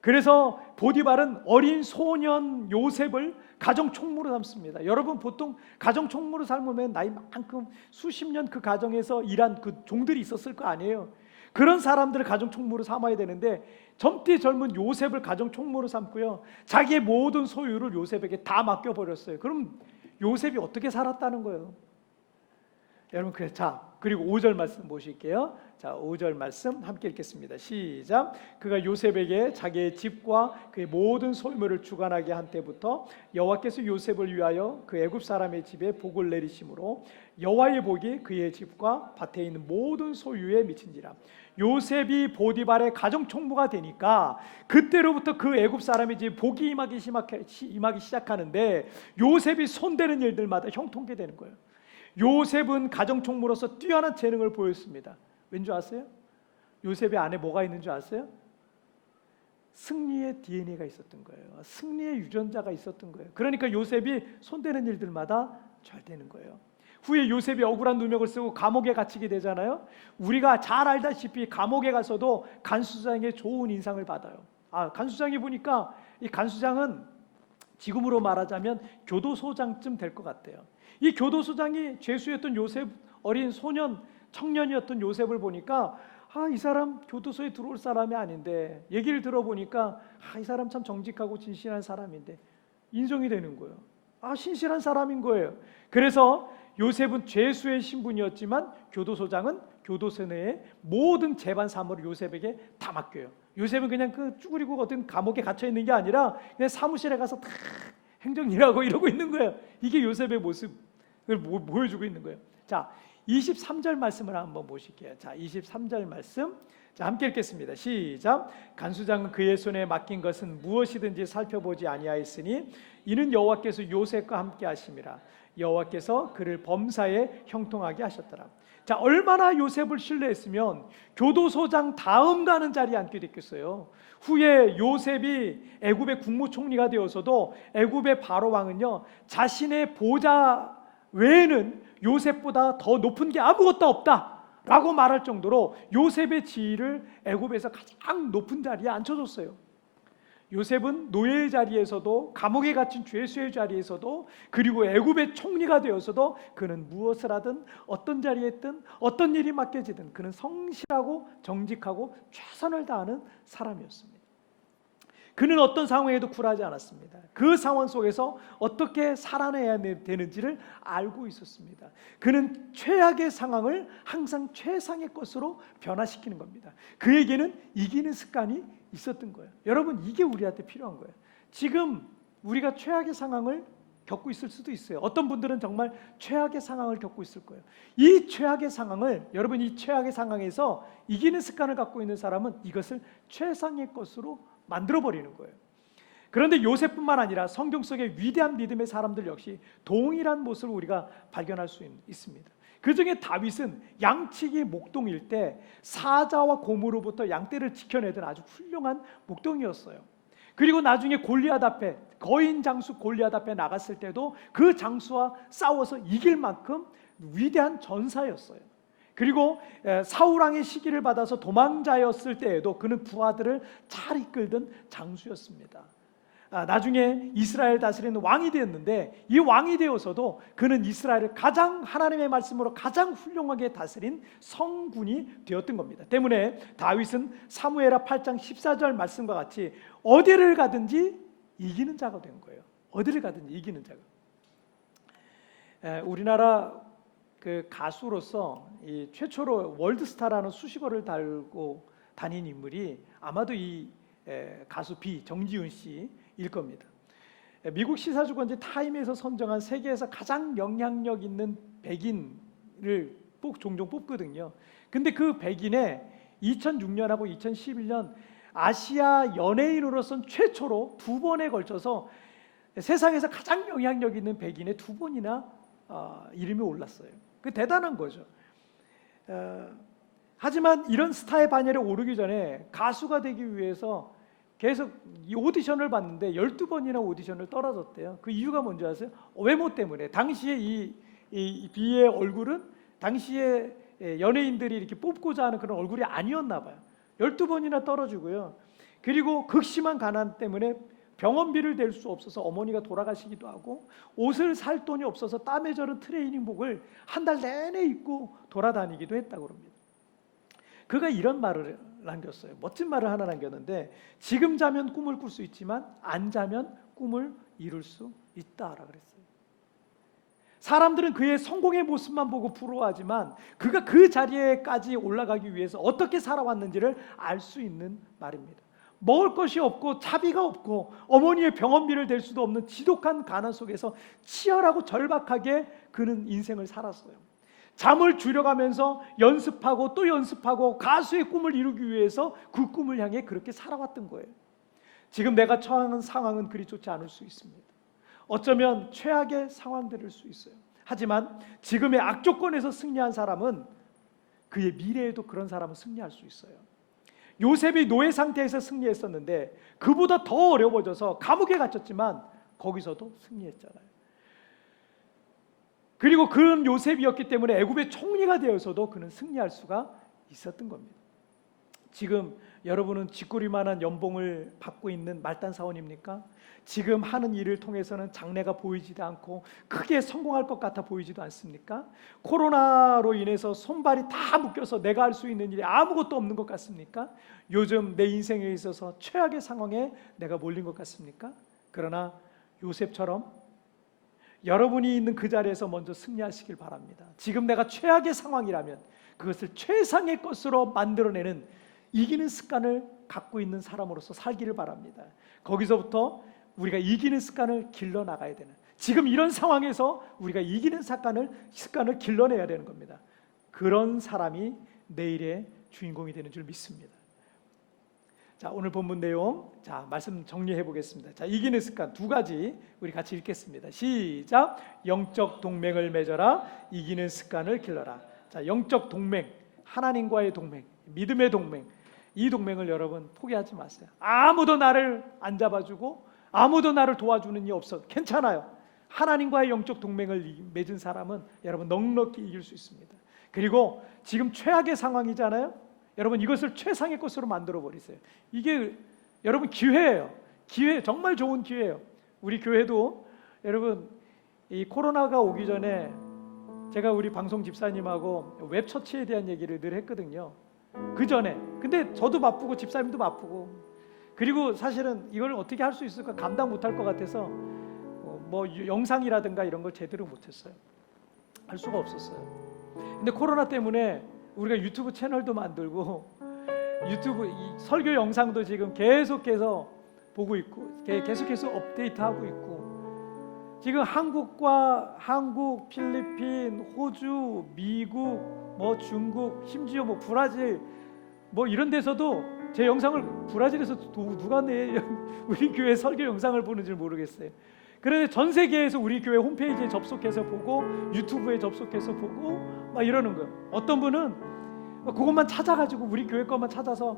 그래서 보디발은 어린 소년 요셉을 가정 총무로 삼습니다. 여러분 보통 가정 총무로 삼으면 나이만큼 수십 년 그 가정에서 일한 그 종들이 있었을 거 아니에요. 그런 사람들을 가정 총무로 삼아야 되는데 젊디 젊은 요셉을 가정 총무로 삼고요, 자기의 모든 소유를 요셉에게 다 맡겨버렸어요. 그럼 요셉이 어떻게 살았다는 거예요? 여러분 그리고 5절 말씀 보실게요. 자, 5절 말씀 함께 읽겠습니다. 시작. 그가 요셉에게 자기의 집과 그의 모든 소유물을 주관하게 한 때부터 여호와께서 요셉을 위하여 그 애굽 사람의 집에 복을 내리심으로 여호와의 복이 그의 집과 밭에 있는 모든 소유에 미친지라. 요셉이 보디발의 가정 총무가 되니까 그때로부터 그 애굽 사람의 집에 복이 임하기 시작하는데, 요셉이 손대는 일들마다 형통케 되는 거예요. 요셉은 가정 총무로서 뛰어난 재능을 보였습니다. 왠지 아세요? 요셉의 안에 뭐가 있는 줄 아세요? 승리의 DNA가 있었던 거예요. 승리의 유전자가 있었던 거예요. 그러니까 요셉이 손대는 일들마다 잘 되는 거예요. 후에 요셉이 억울한 누명을 쓰고 감옥에 갇히게 되잖아요. 우리가 잘 알다시피 감옥에 가서도 간수장의 좋은 인상을 받아요. 간수장이 보니까 이 간수장은 지금으로 말하자면 교도소장쯤 될 것 같아요. 이 교도소장이 죄수였던 요셉, 어린 청년이었던 요셉을 보니까 이 사람 교도소에 들어올 사람이 아닌데, 얘기를 들어보니까 이 사람 참 정직하고 진실한 사람인데 인정이 되는 거예요. 신실한 사람인 거예요. 그래서 요셉은 죄수의 신분이었지만 교도소장은 교도소 내의 모든 재반 사무를 요셉에게 다 맡겨요. 요셉은 그냥 쭈그리고 어떤 감옥에 갇혀 있는 게 아니라 그냥 사무실에 가서 다 행정일하고 이러고 있는 거예요. 이게 요셉의 모습을 보여주고 있는 거예요. 자, 23절 말씀을 한번 보실게요. 자, 23절 말씀. 자, 함께 읽겠습니다. 시작. 간수장은 그의 손에 맡긴 것은 무엇이든지 살펴보지 아니하였으니 이는 여호와께서 요셉과 함께 하심이라. 여호와께서 그를 범사에 형통하게 하셨더라. 자, 얼마나 요셉을 신뢰했으면 교도소장 다음 가는 자리에 앉게 됐겠어요. 후에 요셉이 애굽의 국무총리가 되어서도 애굽의 바로 왕은요, 자신의 보좌 외에는 요셉보다 더 높은 게 아무것도 없다라고 말할 정도로 요셉의 지위를 애굽에서 가장 높은 자리에 앉혀줬어요. 요셉은 노예의 자리에서도, 감옥에 갇힌 죄수의 자리에서도, 그리고 애굽의 총리가 되어서도 그는 무엇을 하든 어떤 자리에 있든 어떤 일이 맡겨지든 그는 성실하고 정직하고 최선을 다하는 사람이었습니다. 그는 어떤 상황에도 굴하지 않았습니다. 그 상황 속에서 어떻게 살아내야 되는지를 알고 있었습니다. 그는 최악의 상황을 항상 최상의 것으로 변화시키는 겁니다. 그에게는 이기는 습관이 있었던 거예요. 여러분, 이게 우리한테 필요한 거예요. 지금 우리가 최악의 상황을 겪고 있을 수도 있어요. 어떤 분들은 정말 최악의 상황을 겪고 있을 거예요. 이 최악의 상황을, 여러분, 이 최악의 상황에서 이기는 습관을 갖고 있는 사람은 이것을 최상의 것으로 만들어버리는 거예요. 그런데 요셉뿐만 아니라 성경 속의 위대한 믿음의 사람들 역시 동일한 모습을 우리가 발견할 수 있습니다. 그 중에 다윗은 양치기 목동일 때 사자와 곰으로부터 양떼를 지켜내던 아주 훌륭한 목동이었어요. 그리고 나중에 골리앗 앞에, 거인 장수 골리앗 앞에 나갔을 때도 그 장수와 싸워서 이길 만큼 위대한 전사였어요. 그리고 사울 왕의 시기를 받아서 도망자였을 때에도 그는 부하들을 잘 이끌던 장수였습니다. 나중에 이스라엘 다스리는 왕이 되었는데, 이 왕이 되어서도 그는 이스라엘을 가장 하나님의 말씀으로 가장 훌륭하게 다스린 성군이 되었던 겁니다. 때문에 다윗은 사무엘하 8장 14절 말씀과 같이 어디를 가든지 이기는 자가 된 거예요. 어디를 가든지 이기는 자가. 우리나라 그 가수로서 이 최초로 월드스타라는 수식어를 달고 다닌 인물이 아마도 이 가수 정지훈 씨일 겁니다. 미국 시사주간지 타임에서 선정한 세계에서 가장 영향력 있는 백인을 종종 뽑거든요. 근데 그 백인에 2006년하고 2011년 아시아 연예인으로선 최초로 2번에 걸쳐서 세상에서 가장 영향력 있는 백인에 2번이나 이름이 올랐어요. 그 대단한 거죠. 하지만 이런 스타의 반열에 오르기 전에 가수가 되기 위해서 계속 이 오디션을 봤는데 12번이나 오디션을 떨어졌대요. 그 이유가 뭔지 아세요? 외모 때문에. 당시에 이 비의 얼굴은 당시에 연예인들이 이렇게 뽑고자 하는 그런 얼굴이 아니었나 봐요. 12번이나 떨어지고요. 그리고 극심한 가난 때문에 병원비를 댈 수 없어서 어머니가 돌아가시기도 하고, 옷을 살 돈이 없어서 땀에 절은 트레이닝복을 한 달 내내 입고 돌아다니기도 했다고 합니다. 그가 이런 말을 남겼어요. 멋진 말을 하나 남겼는데, 지금 자면 꿈을 꿀 수 있지만 안 자면 꿈을 이룰 수 있다라고 그랬어요. 사람들은 그의 성공의 모습만 보고 부러워하지만 그가 그 자리에까지 올라가기 위해서 어떻게 살아왔는지를 알 수 있는 말입니다. 먹을 것이 없고 차비가 없고 어머니의 병원비를 댈 수도 없는 지독한 가난 속에서 치열하고 절박하게 그는 인생을 살았어요. 잠을 줄여가면서 연습하고 또 연습하고 가수의 꿈을 이루기 위해서 그 꿈을 향해 그렇게 살아왔던 거예요. 지금 내가 처한 상황은 그리 좋지 않을 수 있습니다. 어쩌면 최악의 상황들일 수 있어요. 하지만 지금의 악조건에서 승리한 사람은 그의 미래에도 그런 사람은 승리할 수 있어요. 요셉이 노예 상태에서 승리했었는데 그보다 더 어려워져서 감옥에 갇혔지만 거기서도 승리했잖아요. 그리고 그런 요셉이었기 때문에 애굽의 총리가 되어서도 그는 승리할 수가 있었던 겁니다. 지금 여러분은 쥐꼬리만한 연봉을 받고 있는 말단 사원입니까? 지금 하는 일을 통해서는 장래가 보이지도 않고 크게 성공할 것 같아 보이지도 않습니까? 코로나로 인해서 손발이 다 묶여서 내가 할 수 있는 일이 아무것도 없는 것 같습니까? 요즘 내 인생에 있어서 최악의 상황에 내가 몰린 것 같습니까? 그러나 요셉처럼 여러분이 있는 그 자리에서 먼저 승리하시길 바랍니다. 지금 내가 최악의 상황이라면 그것을 최상의 것으로 만들어내는 이기는 습관을 갖고 있는 사람으로서 살기를 바랍니다. 거기서부터 우리가 이기는 습관을 길러나가야 되는, 지금 이런 상황에서 우리가 이기는 습관을 길러내야 되는 겁니다. 그런 사람이 내일의 주인공이 되는 줄 믿습니다. 자, 오늘 본문 내용, 자, 말씀 정리해 보겠습니다. 자, 이기는 습관 2가지 우리 같이 읽겠습니다. 시작. 영적 동맹을 맺어라. 이기는 습관을 길러라. 자, 영적 동맹, 하나님과의 동맹, 믿음의 동맹. 이 동맹을 여러분 포기하지 마세요. 아무도 나를 안 잡아주고 아무도 나를 도와주는 이 없어. 괜찮아요. 하나님과의 영적 동맹을 맺은 사람은 여러분 넉넉히 이길 수 있습니다. 그리고 지금 최악의 상황이잖아요. 여러분 이것을 최상의 것으로 만들어 버리세요. 이게 여러분 기회예요. 기회, 정말 좋은 기회예요. 우리 교회도 여러분 이 코로나가 오기 전에 제가 우리 방송 집사님하고 웹처치에 대한 얘기를 늘 했거든요. 그 전에. 근데 저도 바쁘고 집사님도 바쁘고, 그리고 사실은 이걸 어떻게 할 수 있을까 감당 못할 것 같아서 뭐 영상이라든가 이런 걸 제대로 못했어요. 할 수가 없었어요. 근데 코로나 때문에 우리가 유튜브 채널도 만들고 유튜브 이 설교 영상도 지금 계속해서 보고 있고 계속해서 업데이트하고 있고, 지금 한국, 필리핀, 호주, 미국, 뭐 중국, 심지어 뭐 브라질 뭐 이런 데서도 제 영상을 브라질에서 누가 우리 교회 설교 영상을 보는지 모르겠어요. 그런데 전 세계에서 우리 교회 홈페이지에 접속해서 보고 유튜브에 접속해서 보고 막 이러는 거예요. 어떤 분은 그것만 찾아가지고 우리 교회 것만 찾아서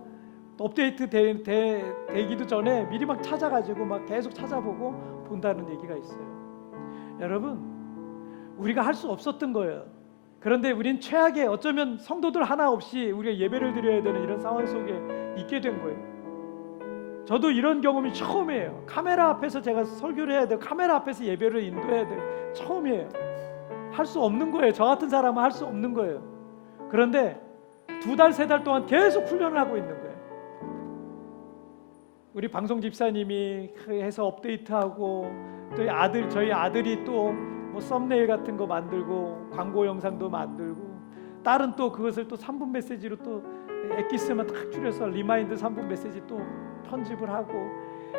업데이트 되기도 전에 미리 막 찾아가지고 막 계속 찾아보고 본다는 얘기가 있어요. 여러분, 우리가 할 수 없었던 거예요. 그런데 우린 최악의, 어쩌면 성도들 하나 없이 우리가 예배를 드려야 되는 이런 상황 속에 있게 된 거예요. 저도 이런 경험이 처음이에요. 카메라 앞에서 제가 설교를 해야 돼요. 카메라 앞에서 예배를 인도해야 돼요. 처음이에요. 할 수 없는 거예요. 저 같은 사람은 할 수 없는 거예요. 그런데 2달, 3달 동안 계속 훈련을 하고 있는 거예요. 우리 방송 집사님이 해서 업데이트하고, 또 저희 아들이 또 뭐 썸네일 같은 거 만들고 광고 영상도 만들고, 딸은 또 그것을 또 3분 메시지로 또 엑기스만 딱 줄여서 리마인드 3분 메시지 또 편집을 하고,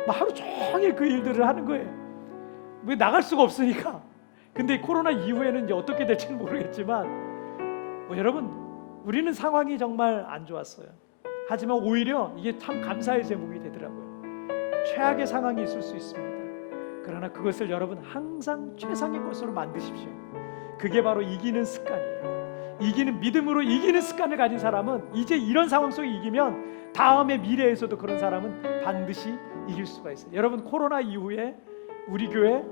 막 하루 종일 그 일들을 하는 거예요. 왜 나갈 수가 없으니까. 근데 코로나 이후에는 이제 어떻게 될지는 모르겠지만, 여러분, 우리는 상황이 정말 안 좋았어요. 하지만 오히려 이게 참 감사의 제목이 되더라고요. 최악의 상황이 있을 수 있습니다. 그러나 그것을 여러분 항상 최상의 것으로 만드십시오. 그게 바로 이기는 습관이에요. 믿음으로 이기는 습관을 가진 사람은 이제 이런 상황 속에 이기면 다음의 미래에서도 그런 사람은 반드시 이길 수가 있어요. 여러분, 코로나 이후에 우리 교회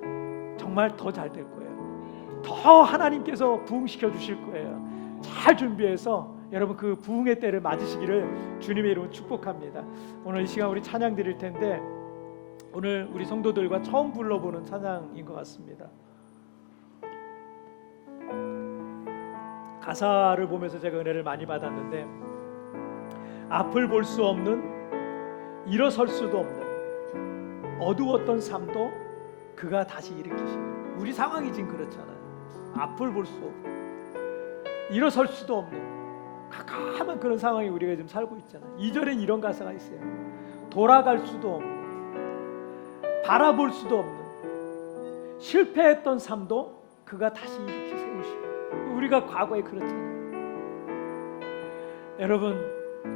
정말 더 잘 될 거예요. 더 하나님께서 부흥시켜 주실 거예요. 잘 준비해서 여러분 그 부흥의 때를 맞으시기를 주님의 이름으로 축복합니다. 오늘 이 시간 우리 찬양 드릴 텐데, 오늘 우리 성도들과 처음 불러보는 찬양인 것 같습니다. 가사를 보면서 제가 은혜를 많이 받았는데, 앞을 볼 수 없는, 일어설 수도 없는 어두웠던 삶도 그가 다시 일으키시는, 우리 상황이 지금 그렇잖아요. 앞을 볼 수 없는, 일어설 수도 없는 깜깜한 그런 상황이 우리가 지금 살고 있잖아요. 2절엔 이런 가사가 있어요. 돌아갈 수도 없는, 바라볼 수도 없는, 실패했던 삶도 그가 다시 일으켜 세우시고, 우리가 과거에 그렇잖아요. 여러분,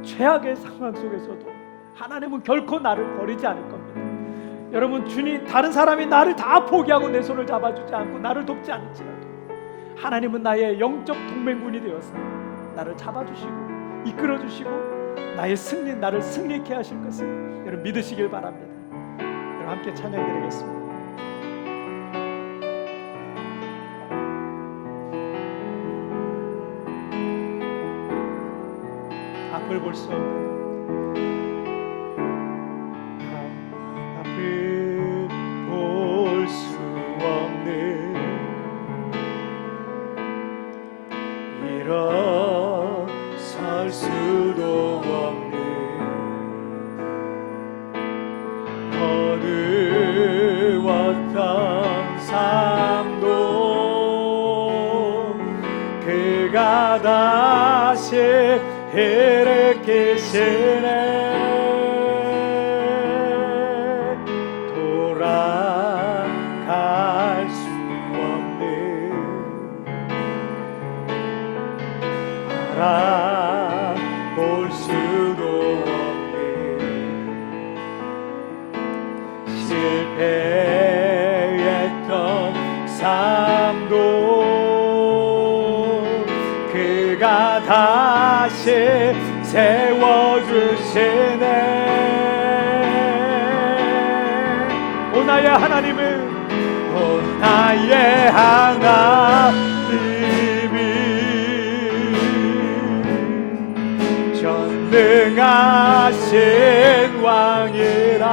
최악의 상황 속에서도 하나님은 결코 나를 버리지 않을 겁니다. 여러분, 다른 사람이 나를 다 포기하고 내 손을 잡아주지 않고 나를 돕지 않을지라도 하나님은 나의 영적 동맹군이 되어서 나를 잡아주시고 이끌어주시고 나를 승리케 하실 것을 여러분 믿으시길 바랍니다. 여러분 함께 찬양드리겠습니다. 앞을 볼 수 없는, 앞을 볼 수 없는, 일어설 수도 없는 어두웠던 삶도 그가 다시 일으키시네. 돌아갈 수 없는, 바라볼 수도 없는, 실패했던 삶도 그가 다시 세워주시네. 오 나의 하나님은, 오 나의 하나님이 전능하신 왕이라.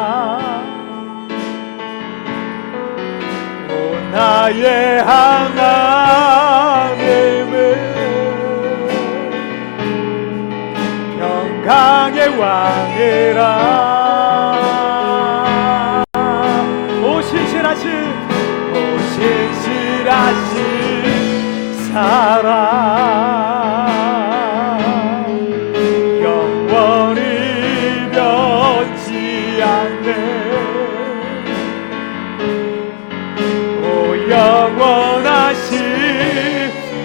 오 나의 하나님은 평강의 왕이라. 오 신실하신 사랑 영원히 변치 않네. 오 영원하신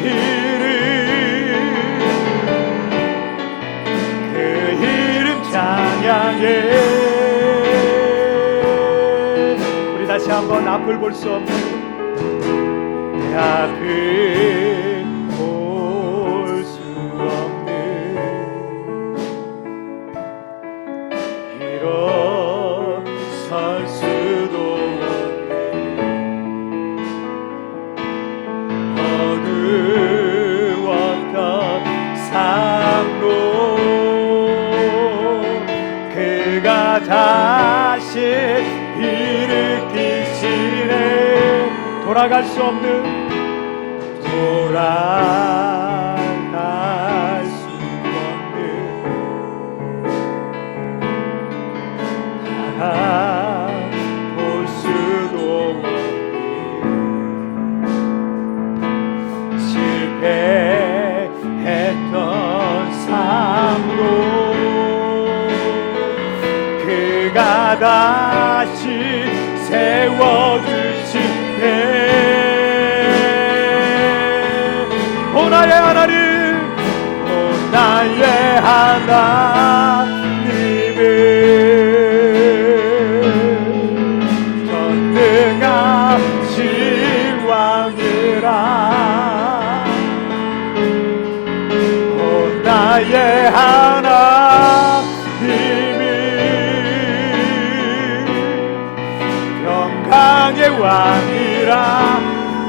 이름, 그 이름 찬양 다시 한번 앞을 볼 수 없는, 내 앞을 볼 수 없는 일어설 수도 없는 어두웠던 삶로 그가 다시 일으키시네. 돌아갈 수 없는, 돌아갈 수 없는 볼 수도 없는 실패했던 삶으로 그가 다시 세워주시네. 오 나의 하나님, 오 나의 하나님은 전능하신 왕이라. 오 나의 하나님은 평강의 왕이라.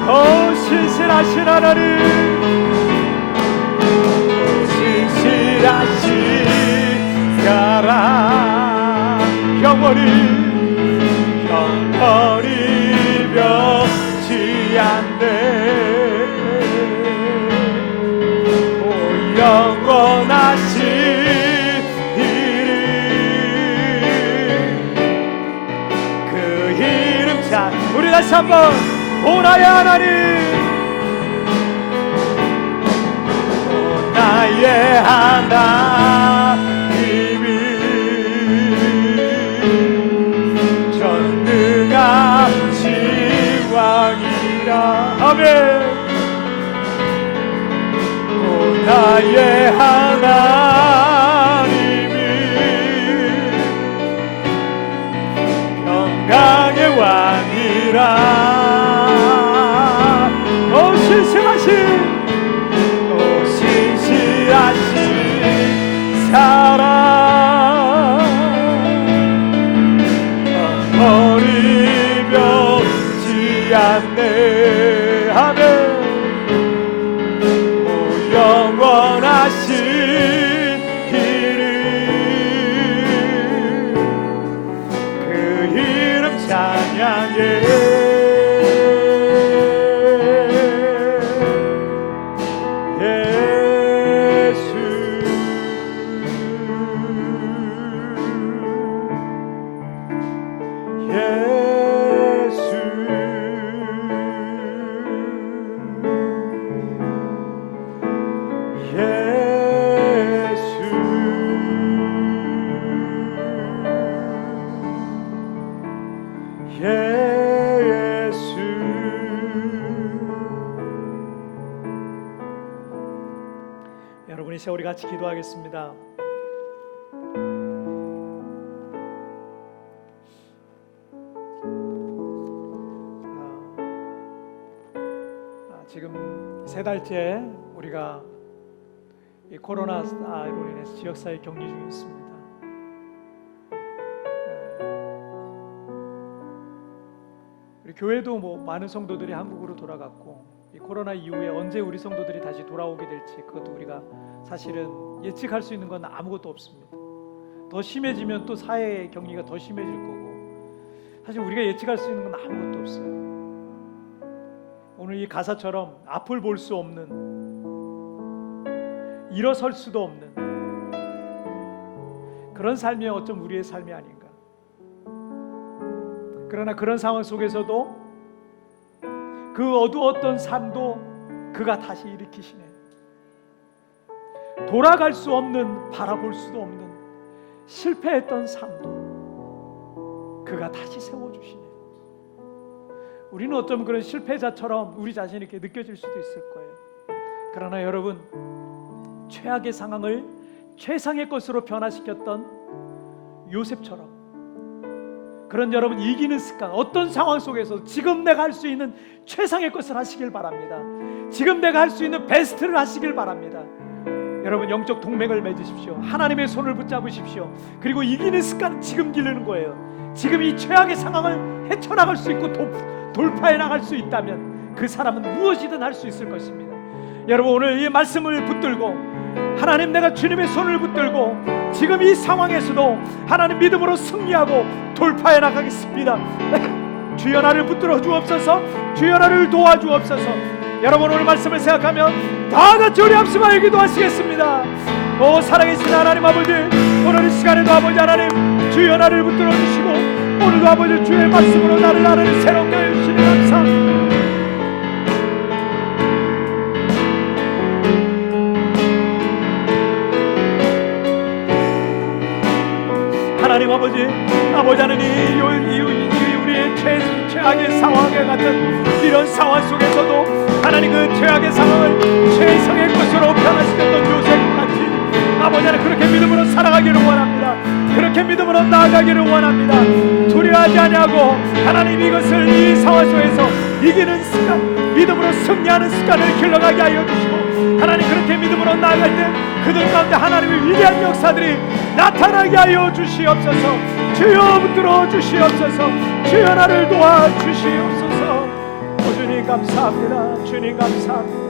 오 신실하신 하나님, 신실하신 사랑 영원히 변치 않네. 오 영원하신 이름, 그 이름 참 우리 다시 한번 오 나의 하나님, 오 나의 하나님은 전능하신 왕이라. 아멘. 오 나의 하나님은 평강의 왕이라. 오 신실하신 사랑 버리지 않네. 아멘. 오 영원하신 이름, 그 이름 찬양해. 여러분 이 시간 우리 같이 기도하겠습니다. 지금 3달째 우리가 이 코로나로 인해서 지역사회 격리 중에 있습니다. 우리 교회도 많은 성도들이 한국으로 돌아갔고, 이 코로나 이후에 언제 우리 성도들이 다시 돌아오게 될지 그것도 우리가 사실은 예측할 수 있는 건 아무것도 없습니다. 더 심해지면 또 사회 격리가 더 심해질 거고, 사실 우리가 예측할 수 있는 건 아무것도 없어요. 오늘 이 가사처럼 앞을 볼 수 없는, 일어설 수도 없는 그런 삶이 어쩜 우리의 삶이 아닌가. 그러나 그런 상황 속에서도 그 어두웠던 삶도 그가 다시 일으키시네. 돌아갈 수 없는, 바라볼 수도 없는 실패했던 삶도 그가 다시 세워주시네. 우리는 어쩌면 그런 실패자처럼 우리 자신이 이렇게 느껴질 수도 있을 거예요. 그러나 여러분, 최악의 상황을 최상의 것으로 변화시켰던 요셉처럼 그런 여러분 이기는 습관, 어떤 상황 속에서 지금 내가 할 수 있는 최상의 것을 하시길 바랍니다. 지금 내가 할 수 있는 베스트를 하시길 바랍니다. 여러분 영적 동맹을 맺으십시오. 하나님의 손을 붙잡으십시오. 그리고 이기는 습관은 지금 기르는 거예요. 지금 이 최악의 상황을 헤쳐나갈 수 있고 돌파해 나갈 수 있다면 그 사람은 무엇이든 할 수 있을 것입니다. 여러분 오늘 이 말씀을 붙들고 하나님, 내가 주님의 손을 붙들고 지금 이 상황에서도 하나님 믿음으로 승리하고 돌파해 나가겠습니다. 주여 나를 붙들어 주옵소서. 주여 나를 도와주옵소서. 여러분 오늘 말씀을 생각하면 다 같이 우리 합심하여 기도하시겠습니다. 오 살아계신 하나님 아버지, 오늘 이 시간에도 아버지 하나님 주여 나를 붙들어 주시고 오늘도 아버지 주의 말씀으로 나를 하나님 새롭게 해주시니 감사합니다. 하나님 아버지 하나님 우리의 최악의 상황에 같은 이런 상황 속에서도 하나님 그 최악의 상황을 최상의 것으로 변화시켰던 요셉과 같이 아버지 하나님 그렇게 믿음으로 살아가기를 원합니다. 그렇게 믿음으로 나아가기를 원합니다. 두려워하지 아니하고 하나님 이것을 이 상황 속에서 이기는 습관, 믿음으로 승리하는 습관을 길러가게 하여 주시고 하나님 그렇게 믿음으로 나아갈 때 그들 가운데 하나님의 위대한 역사들이 나타나게 하여 주시옵소서. 주여 붙들어 주시옵소서. 주여 나를 도와 주시옵소서. 주님 감사합니다. 주님 감사합니다.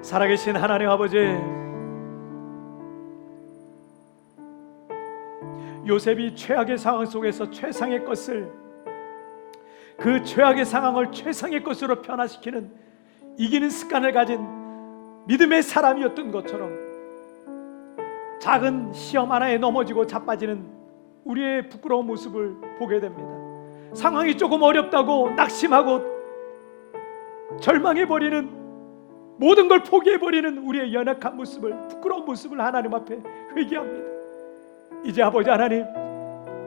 살아계신 하나님 아버지, 요셉이 최악의 상황 속에서 최상의 것을, 그 최악의 상황을 최상의 것으로 변화시키는 이기는 습관을 가진 믿음의 사람이었던 것처럼 작은 시험 하나에 넘어지고 자빠지는 우리의 부끄러운 모습을 보게 됩니다. 상황이 조금 어렵다고 낙심하고 절망해버리는, 모든 걸 포기해버리는 우리의 연약한 모습을, 부끄러운 모습을 하나님 앞에 회개합니다. 이제 아버지 하나님,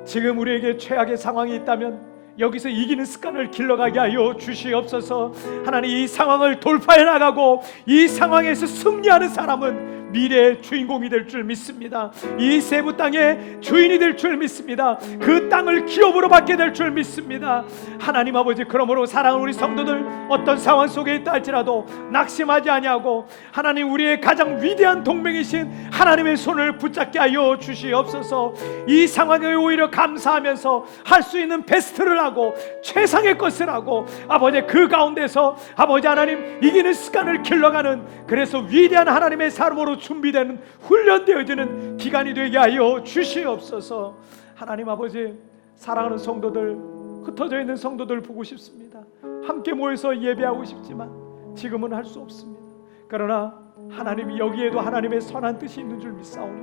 지금 우리에게 최악의 상황이 있다면 여기서 이기는 습관을 길러가게 하여 주시옵소서. 하나님 이 상황을 돌파해 나가고 이 상황에서 승리하는 사람은 미래의 주인공이 될 줄 믿습니다. 이 세부 땅의 주인이 될 줄 믿습니다. 그 땅을 기업으로 받게 될 줄 믿습니다. 하나님 아버지, 그러므로 사랑하는 우리 성도들 어떤 상황 속에 있다 할지라도 낙심하지 아니하고 하나님 우리의 가장 위대한 동맹이신 하나님의 손을 붙잡게 하여 주시옵소서. 이 상황에 오히려 감사하면서 할 수 있는 베스트를 하고 최상의 것을 하고 아버지 그 가운데서 아버지 하나님 이기는 습관을 길러가는, 그래서 위대한 하나님의 사람으로 준비되는 훈련되어지는 기간이 되게 하여 주시옵소서. 하나님 아버지, 사랑하는 성도들, 흩어져 있는 성도들 보고 싶습니다. 함께 모여서 예배하고 싶지만 지금은 할 수 없습니다. 그러나 하나님이 여기에도 하나님의 선한 뜻이 있는 줄 믿사오니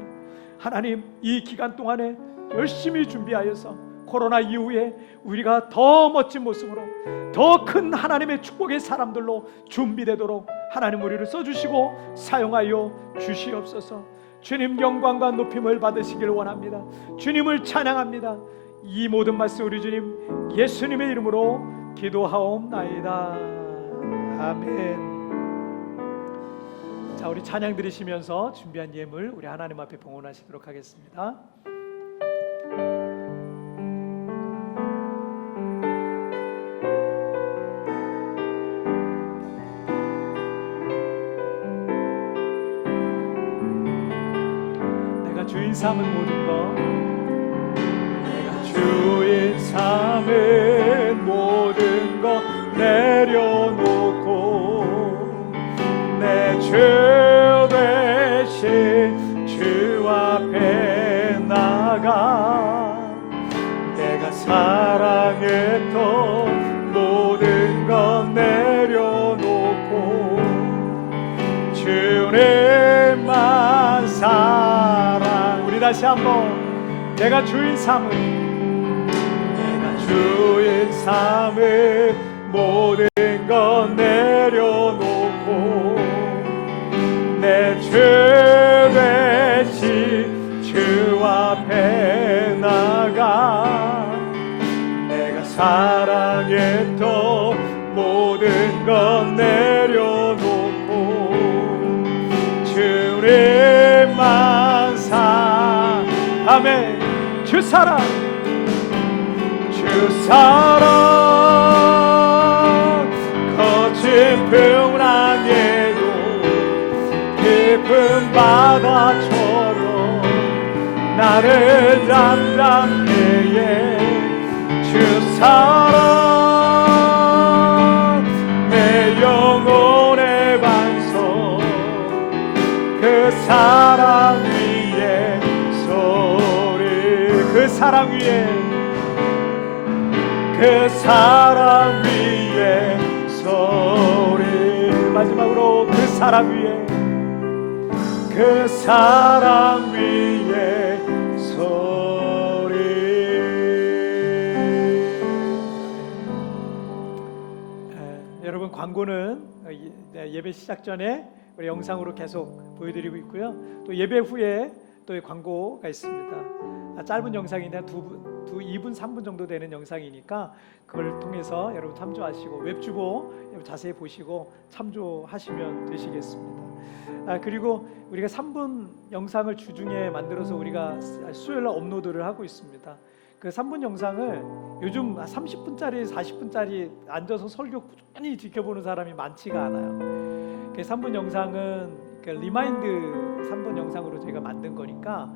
하나님 이 기간 동안에 열심히 준비하여서 코로나 이후에 우리가 더 멋진 모습으로 더 큰 하나님의 축복의 사람들로 준비되도록 하나님 우리를 써주시고 사용하여 주시옵소서. 주님 영광과 높임을 받으시길 원합니다. 주님을 찬양합니다. 이 모든 말씀 우리 주님 예수님의 이름으로 기도하옵나이다. 아멘. 자, 우리 찬양 드리시면서 준비한 예물 우리 하나님 앞에 봉헌하시도록 하겠습니다. 주인 삼은 모든 것, 내가 주인 삼은 모든 것 내려놓고 내 주 대신 주 앞에 나가 내가 사랑했던 모든 것 내려놓고 주님만 다시 한번 내가 주인 삼은 모든 것 내려놓고 내 주 대신 주 앞에 나가 내가 사랑했던 모든 것 내려놓고 주님만 아멘. 주 사랑 주 사랑 거친 풍랑에도 깊은 바다처럼 나를 잠잠케 해 주 사랑 내 영혼의 반석 그 사랑 위에 소리 그 사랑 위에 그 사랑 위에 소리 마지막으로 그 사랑 위에 그 사랑 위에 소리 여러분 광고는 예배 시작 전에 우리 영상으로 계속 보여드리고 있고요. 또 예배 후에 또 광고가 있습니다. 짧은 영상인데 2분 3분 정도 되는 영상이니까 그걸 통해서 여러분 참조하시고 웹주보 자세히 보시고 참조하시면 되시겠습니다. 그리고 우리가 3분 영상을 주중에 만들어서 우리가 수요일날 업로드를 하고 있습니다. 그 3분 영상을 요즘 30분짜리 40분짜리 앉아서 설교 꾸준히 지켜보는 사람이 많지가 않아요. 그 3분 영상은 리마인드 3분 영상으로 저희가 만든 거니까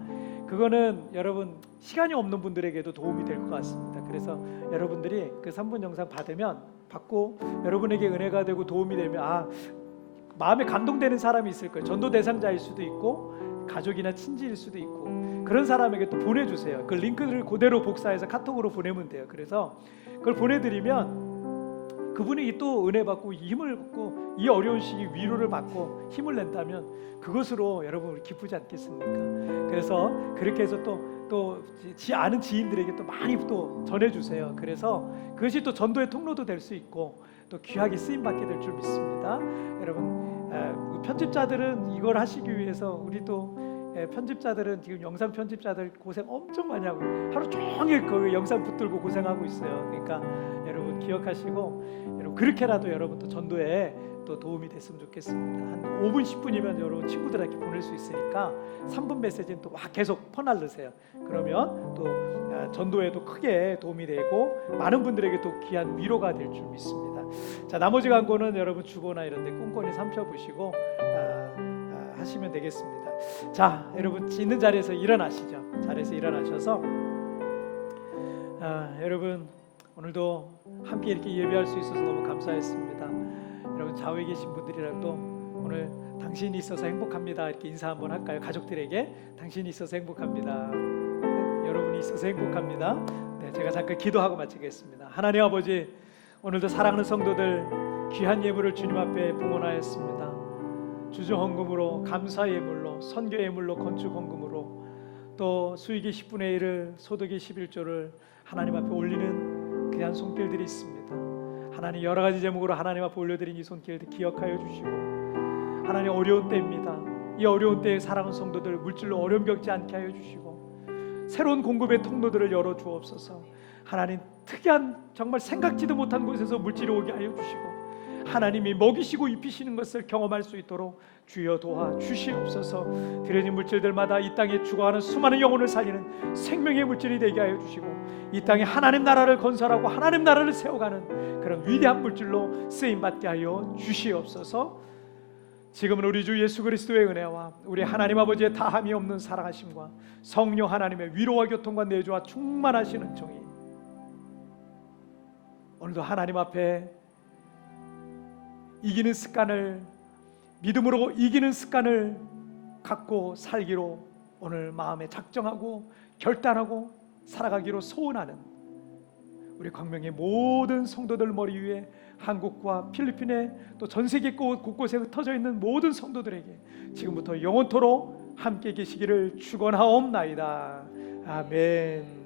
그거는 여러분 시간이 없는 분들에게도 도움이 될 것 같습니다. 그래서 여러분들이 그 3분 영상 받고 여러분에게 은혜가 되고 도움이 되면 마음에 감동되는 사람이 있을 거예요. 전도 대상자일 수도 있고 가족이나 친지일 수도 있고 그런 사람에게 또 보내주세요. 그 링크를 그대로 복사해서 카톡으로 보내면 돼요. 그래서 그걸 보내드리면 그분이 또 은혜 받고 힘을 받고 이 어려운 시기 위로를 받고 힘을 낸다면 그것으로 여러분 기쁘지 않겠습니까? 그래서 그렇게 해서 또 아는 지인들에게 또 많이 또 전해주세요. 그래서 그것이 또 전도의 통로도 될 수 있고 또 귀하게 쓰임 받게 될 줄 믿습니다. 여러분 편집자들은 이걸 하시기 위해서 우리 또 편집자들은 지금 영상 편집자들 고생 엄청 많이 하고 하루 종일 그 영상 붙들고 고생하고 있어요. 그러니까 여러분 기억하시고 여러분 그렇게라도 여러분 또 전도에 또 도움이 됐으면 좋겠습니다. 한 5분 10분이면 여러분 친구들에게 보낼 수 있으니까 3분 메시지는 또 막 계속 퍼날르세요. 그러면 또 전도에도 크게 도움이 되고 많은 분들에게 또 귀한 위로가 될 줄 믿습니다. 자, 나머지 광고는 여러분 주보나 이런 데 꼼꼼히 살펴보시고 하시면 되겠습니다. 자, 여러분 있는 자리에서 일어나시죠. 자리에서 일어나셔서 여러분 오늘도 함께 이렇게 예배할 수 있어서 너무 감사했습니다. 여러분 좌우에 계신 분들이라도 오늘 당신이 있어서 행복합니다 이렇게 인사 한번 할까요? 가족들에게 당신이 있어서 행복합니다. 네, 여러분이 있어서 행복합니다. 네, 제가 잠깐 기도하고 마치겠습니다. 하나님 아버지, 오늘도 사랑하는 성도들 귀한 예물을 주님 앞에 봉헌하였습니다. 주주 헌금으로, 감사 예물로, 선교 예물로, 건축 헌금으로, 또 수익의 10분의 1을, 소득의 11조를 하나님 앞에 올리는 귀한 손길들이 있습니다. 하나님 여러 가지 제목으로 하나님 앞에 올려드린 이 손길들 기억하여 주시고, 하나님 어려운 때입니다. 이 어려운 때에 사랑하는 성도들 물질로 어려움 겪지 않게 하여 주시고, 새로운 공급의 통로들을 열어 주옵소서. 하나님 특이한 정말 생각지도 못한 곳에서 물질이 오게 하여 주시고, 하나님이 먹이시고 입히시는 것을 경험할 수 있도록 주여 도와 주시옵소서. 드려진 물질들마다 이 땅에 죽어가는 수많은 영혼을 살리는 생명의 물질이 되게 하여 주시고, 이 땅에 하나님 나라를 건설하고 하나님 나라를 세워가는 그런 위대한 물질로 쓰임받게 하여 주시옵소서. 지금은 우리 주 예수 그리스도의 은혜와 우리 하나님 아버지의 다함이 없는 사랑하심과 성령 하나님의 위로와 교통과 내주와 충만하신 은총이 오늘도 하나님 앞에 이기는 습관을, 믿음으로 이기는 습관을 갖고 살기로 오늘 마음에 작정하고 결단하고 살아가기로 소원하는 우리 광명의 모든 성도들 머리 위에 한국과 필리핀에 또 전 세계 곳곳에 흩어져 있는 모든 성도들에게 지금부터 영원토록 함께 계시기를 축원하옵나이다. 아멘.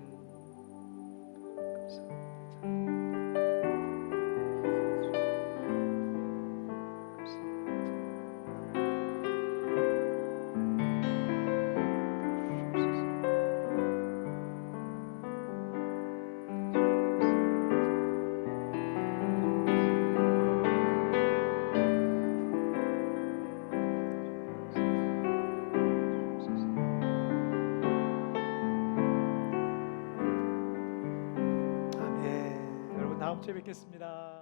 다음 주에 뵙겠습니다.